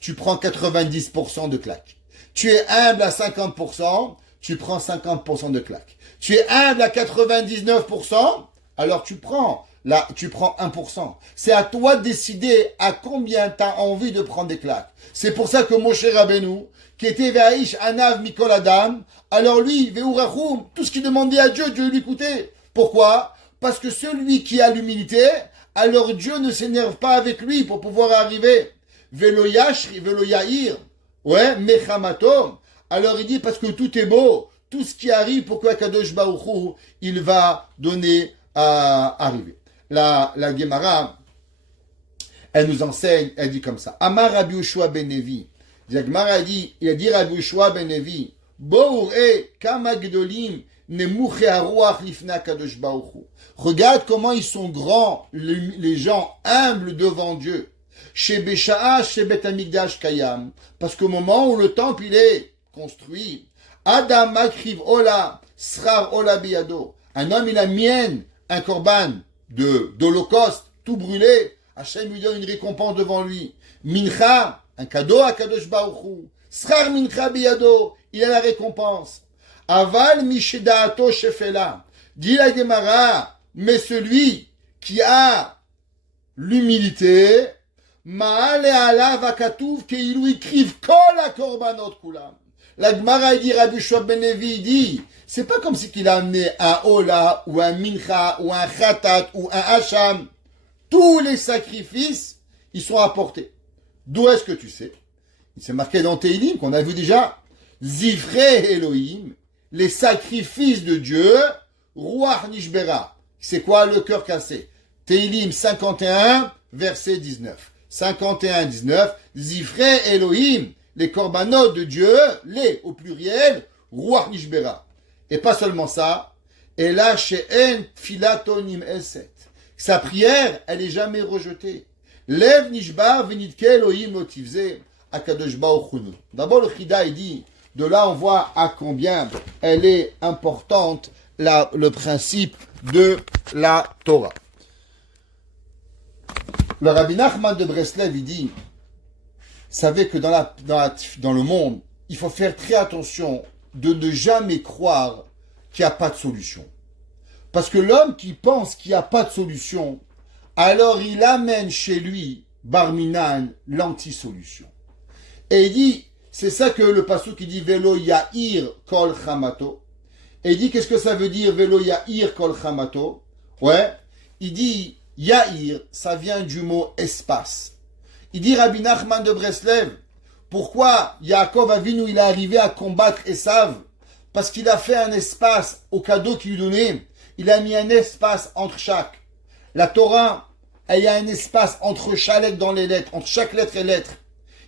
tu prends 90% de claques. Tu es humble à 50%, tu prends 50% de claques. Tu es humble à 99%, alors tu prends 1%. C'est à toi de décider à combien tu as envie de prendre des claques. C'est pour ça que Moshe Rabbeinu, qui était Ve'aish Anav Mikol Adam, alors lui, Ve'u Rachum, tout ce qu'il demandait à Dieu, Dieu lui écoutait. Pourquoi? Parce que celui qui a l'humilité, alors Dieu ne s'énerve pas avec lui pour pouvoir arriver. Velo Yashri, Velo Yair, ouais, Mechamatom. Alors il dit parce que tout est beau, tout ce qui arrive pour que Kadosh Baruch Hu, il va donner à arriver. La Gemara, elle nous enseigne, elle dit comme ça. Amar Rabbi Yoshua ben Nevi. La Gemara il a dit Rabbi Yoshua ben Nevi, Bour e kama gdolim nemuche haruach lifna Kadosh Baruch Hu. Regarde comment ils sont grands, les gens humbles devant Dieu. Chez Bécha'a, chez Bet Amikdash Kayam. Parce qu'au moment où le temple il est construit, Adam Makriv Ola, Srar Ola Biado. Un homme il a mien, un korban d'holocauste, tout brûlé. Hachem lui donne une récompense devant lui. Mincha, un cadeau à Kadosh Baruch Hu. Srar Mincha Biado, il a la récompense. Aval Mishedaato Shefela. Dit la Gemara, mais celui qui a l'humilité, Ma'ale alav akatuv ke'ilu ikriv kol hakorbanot kulam. La Gemara dit, Rabbi Yoshua ben Nevi dit, c'est pas comme si qu'il a amené un Ola, ou un Mincha, ou un Khatat, ou un Hacham. Tous les sacrifices, ils sont apportés. D'où est-ce que tu sais? Il s'est marqué dans Teilim, qu'on a vu déjà. Zivrei Elohim, les sacrifices de Dieu, Ruach Nishbera. C'est quoi le cœur cassé? Teilim 51, verset 19. 51, 19. Zivrei Elohim, les korbanot de Dieu, les au pluriel, Ruach Nishbera. Et pas seulement ça, et là, chez En Filatonim Eset. Sa prière, elle est jamais rejetée. Lev Nishba Venitke Elohim Motivze Akadosh Baruch Hu. D'abord, le Chida, il dit, de là, on voit à combien elle est importante, le principe de la Torah. Le Rabbi Nachman de Breslev, il dit, savez que dans le monde, il faut faire très attention de ne jamais croire qu'il n'y a pas de solution. Parce que l'homme qui pense qu'il n'y a pas de solution, alors il amène chez lui, Barminan, l'anti-solution. Et il dit, C'est ça que le pasuk qui dit Velo Ya'ir Kol Chamato. Et il dit qu'est-ce que ça veut dire Velo Ya'ir Kol Chamato? Ouais, il dit Ya'ir, ça vient du mot espace. Il dit Rabbi Nachman de Breslev, pourquoi Yaakov Avinu il est arrivé à combattre Esav? Parce qu'il a fait un espace au cadeau qu'il lui donnait. Il a mis un espace entre chaque. La Torah, il y a un espace entre chaque lettre dans les lettres, entre chaque lettre et lettre.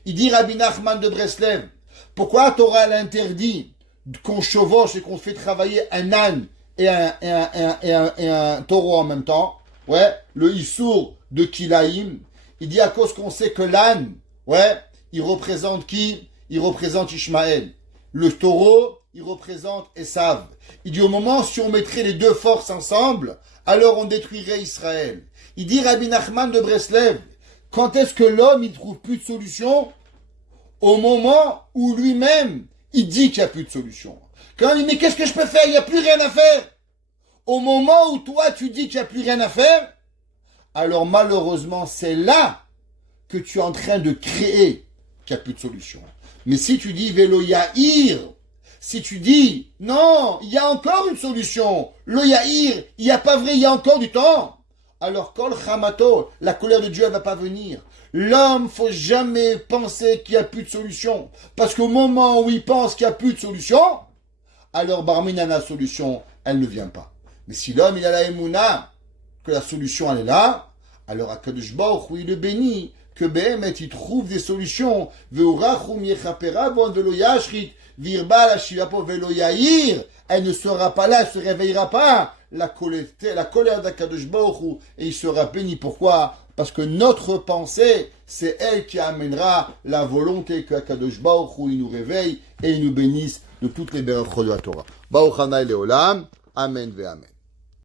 Il dit Rabbi Nachman de Breslev, pourquoi la Torah elle interdit qu'on chevauche et qu'on fait travailler un âne et un taureau en même temps? Ouais, le Issour de Kilaïm. Il dit à cause qu'on sait que l'âne, ouais, il représente qui? Il représente Ishmaël. Le taureau, il représente Esav. Il dit au moment si on mettrait les deux forces ensemble, alors on détruirait Israël. Il dit Rabbi Nachman de Breslev, quand est-ce que l'homme il trouve plus de solution? Au moment où lui-même il dit qu'il n'y a plus de solution. Quand il dit mais qu'est-ce que je peux faire? Il n'y a plus rien à faire. Au moment où toi tu dis qu'il n'y a plus rien à faire, alors malheureusement c'est là que tu es en train de créer qu'il n'y a plus de solution. Mais si tu dis Velo Ya'ir, si tu dis non, il y a encore une solution, le Ya'ir, il n'y a pas vrai, il y a encore du temps, alors Kol Chamato, la colère de Dieu elle va pas venir. L'homme, faut jamais penser qu'il n'y a plus de solution. Parce qu'au moment où il pense qu'il n'y a plus de solution, alors Barminan la solution, elle ne vient pas. Mais si l'homme il a la émouna, que la solution elle est là, alors Akadosh Baruch Hu il le bénit, que Behemet il trouve des solutions. Ve'urachum yechapera bon velo yashrit virba la shivapo velo yair. Elle ne sera pas là, elle se réveillera pas. La colère d'Akadosh Baruch Hu, et il sera béni. Pourquoi? Parce que notre pensée, c'est elle qui amènera la volonté que Akadosh Baruch Hu il nous réveille et il nous bénisse de toutes les berachot de la Torah. Baruch Hanai Leolam. Amen ve Amen.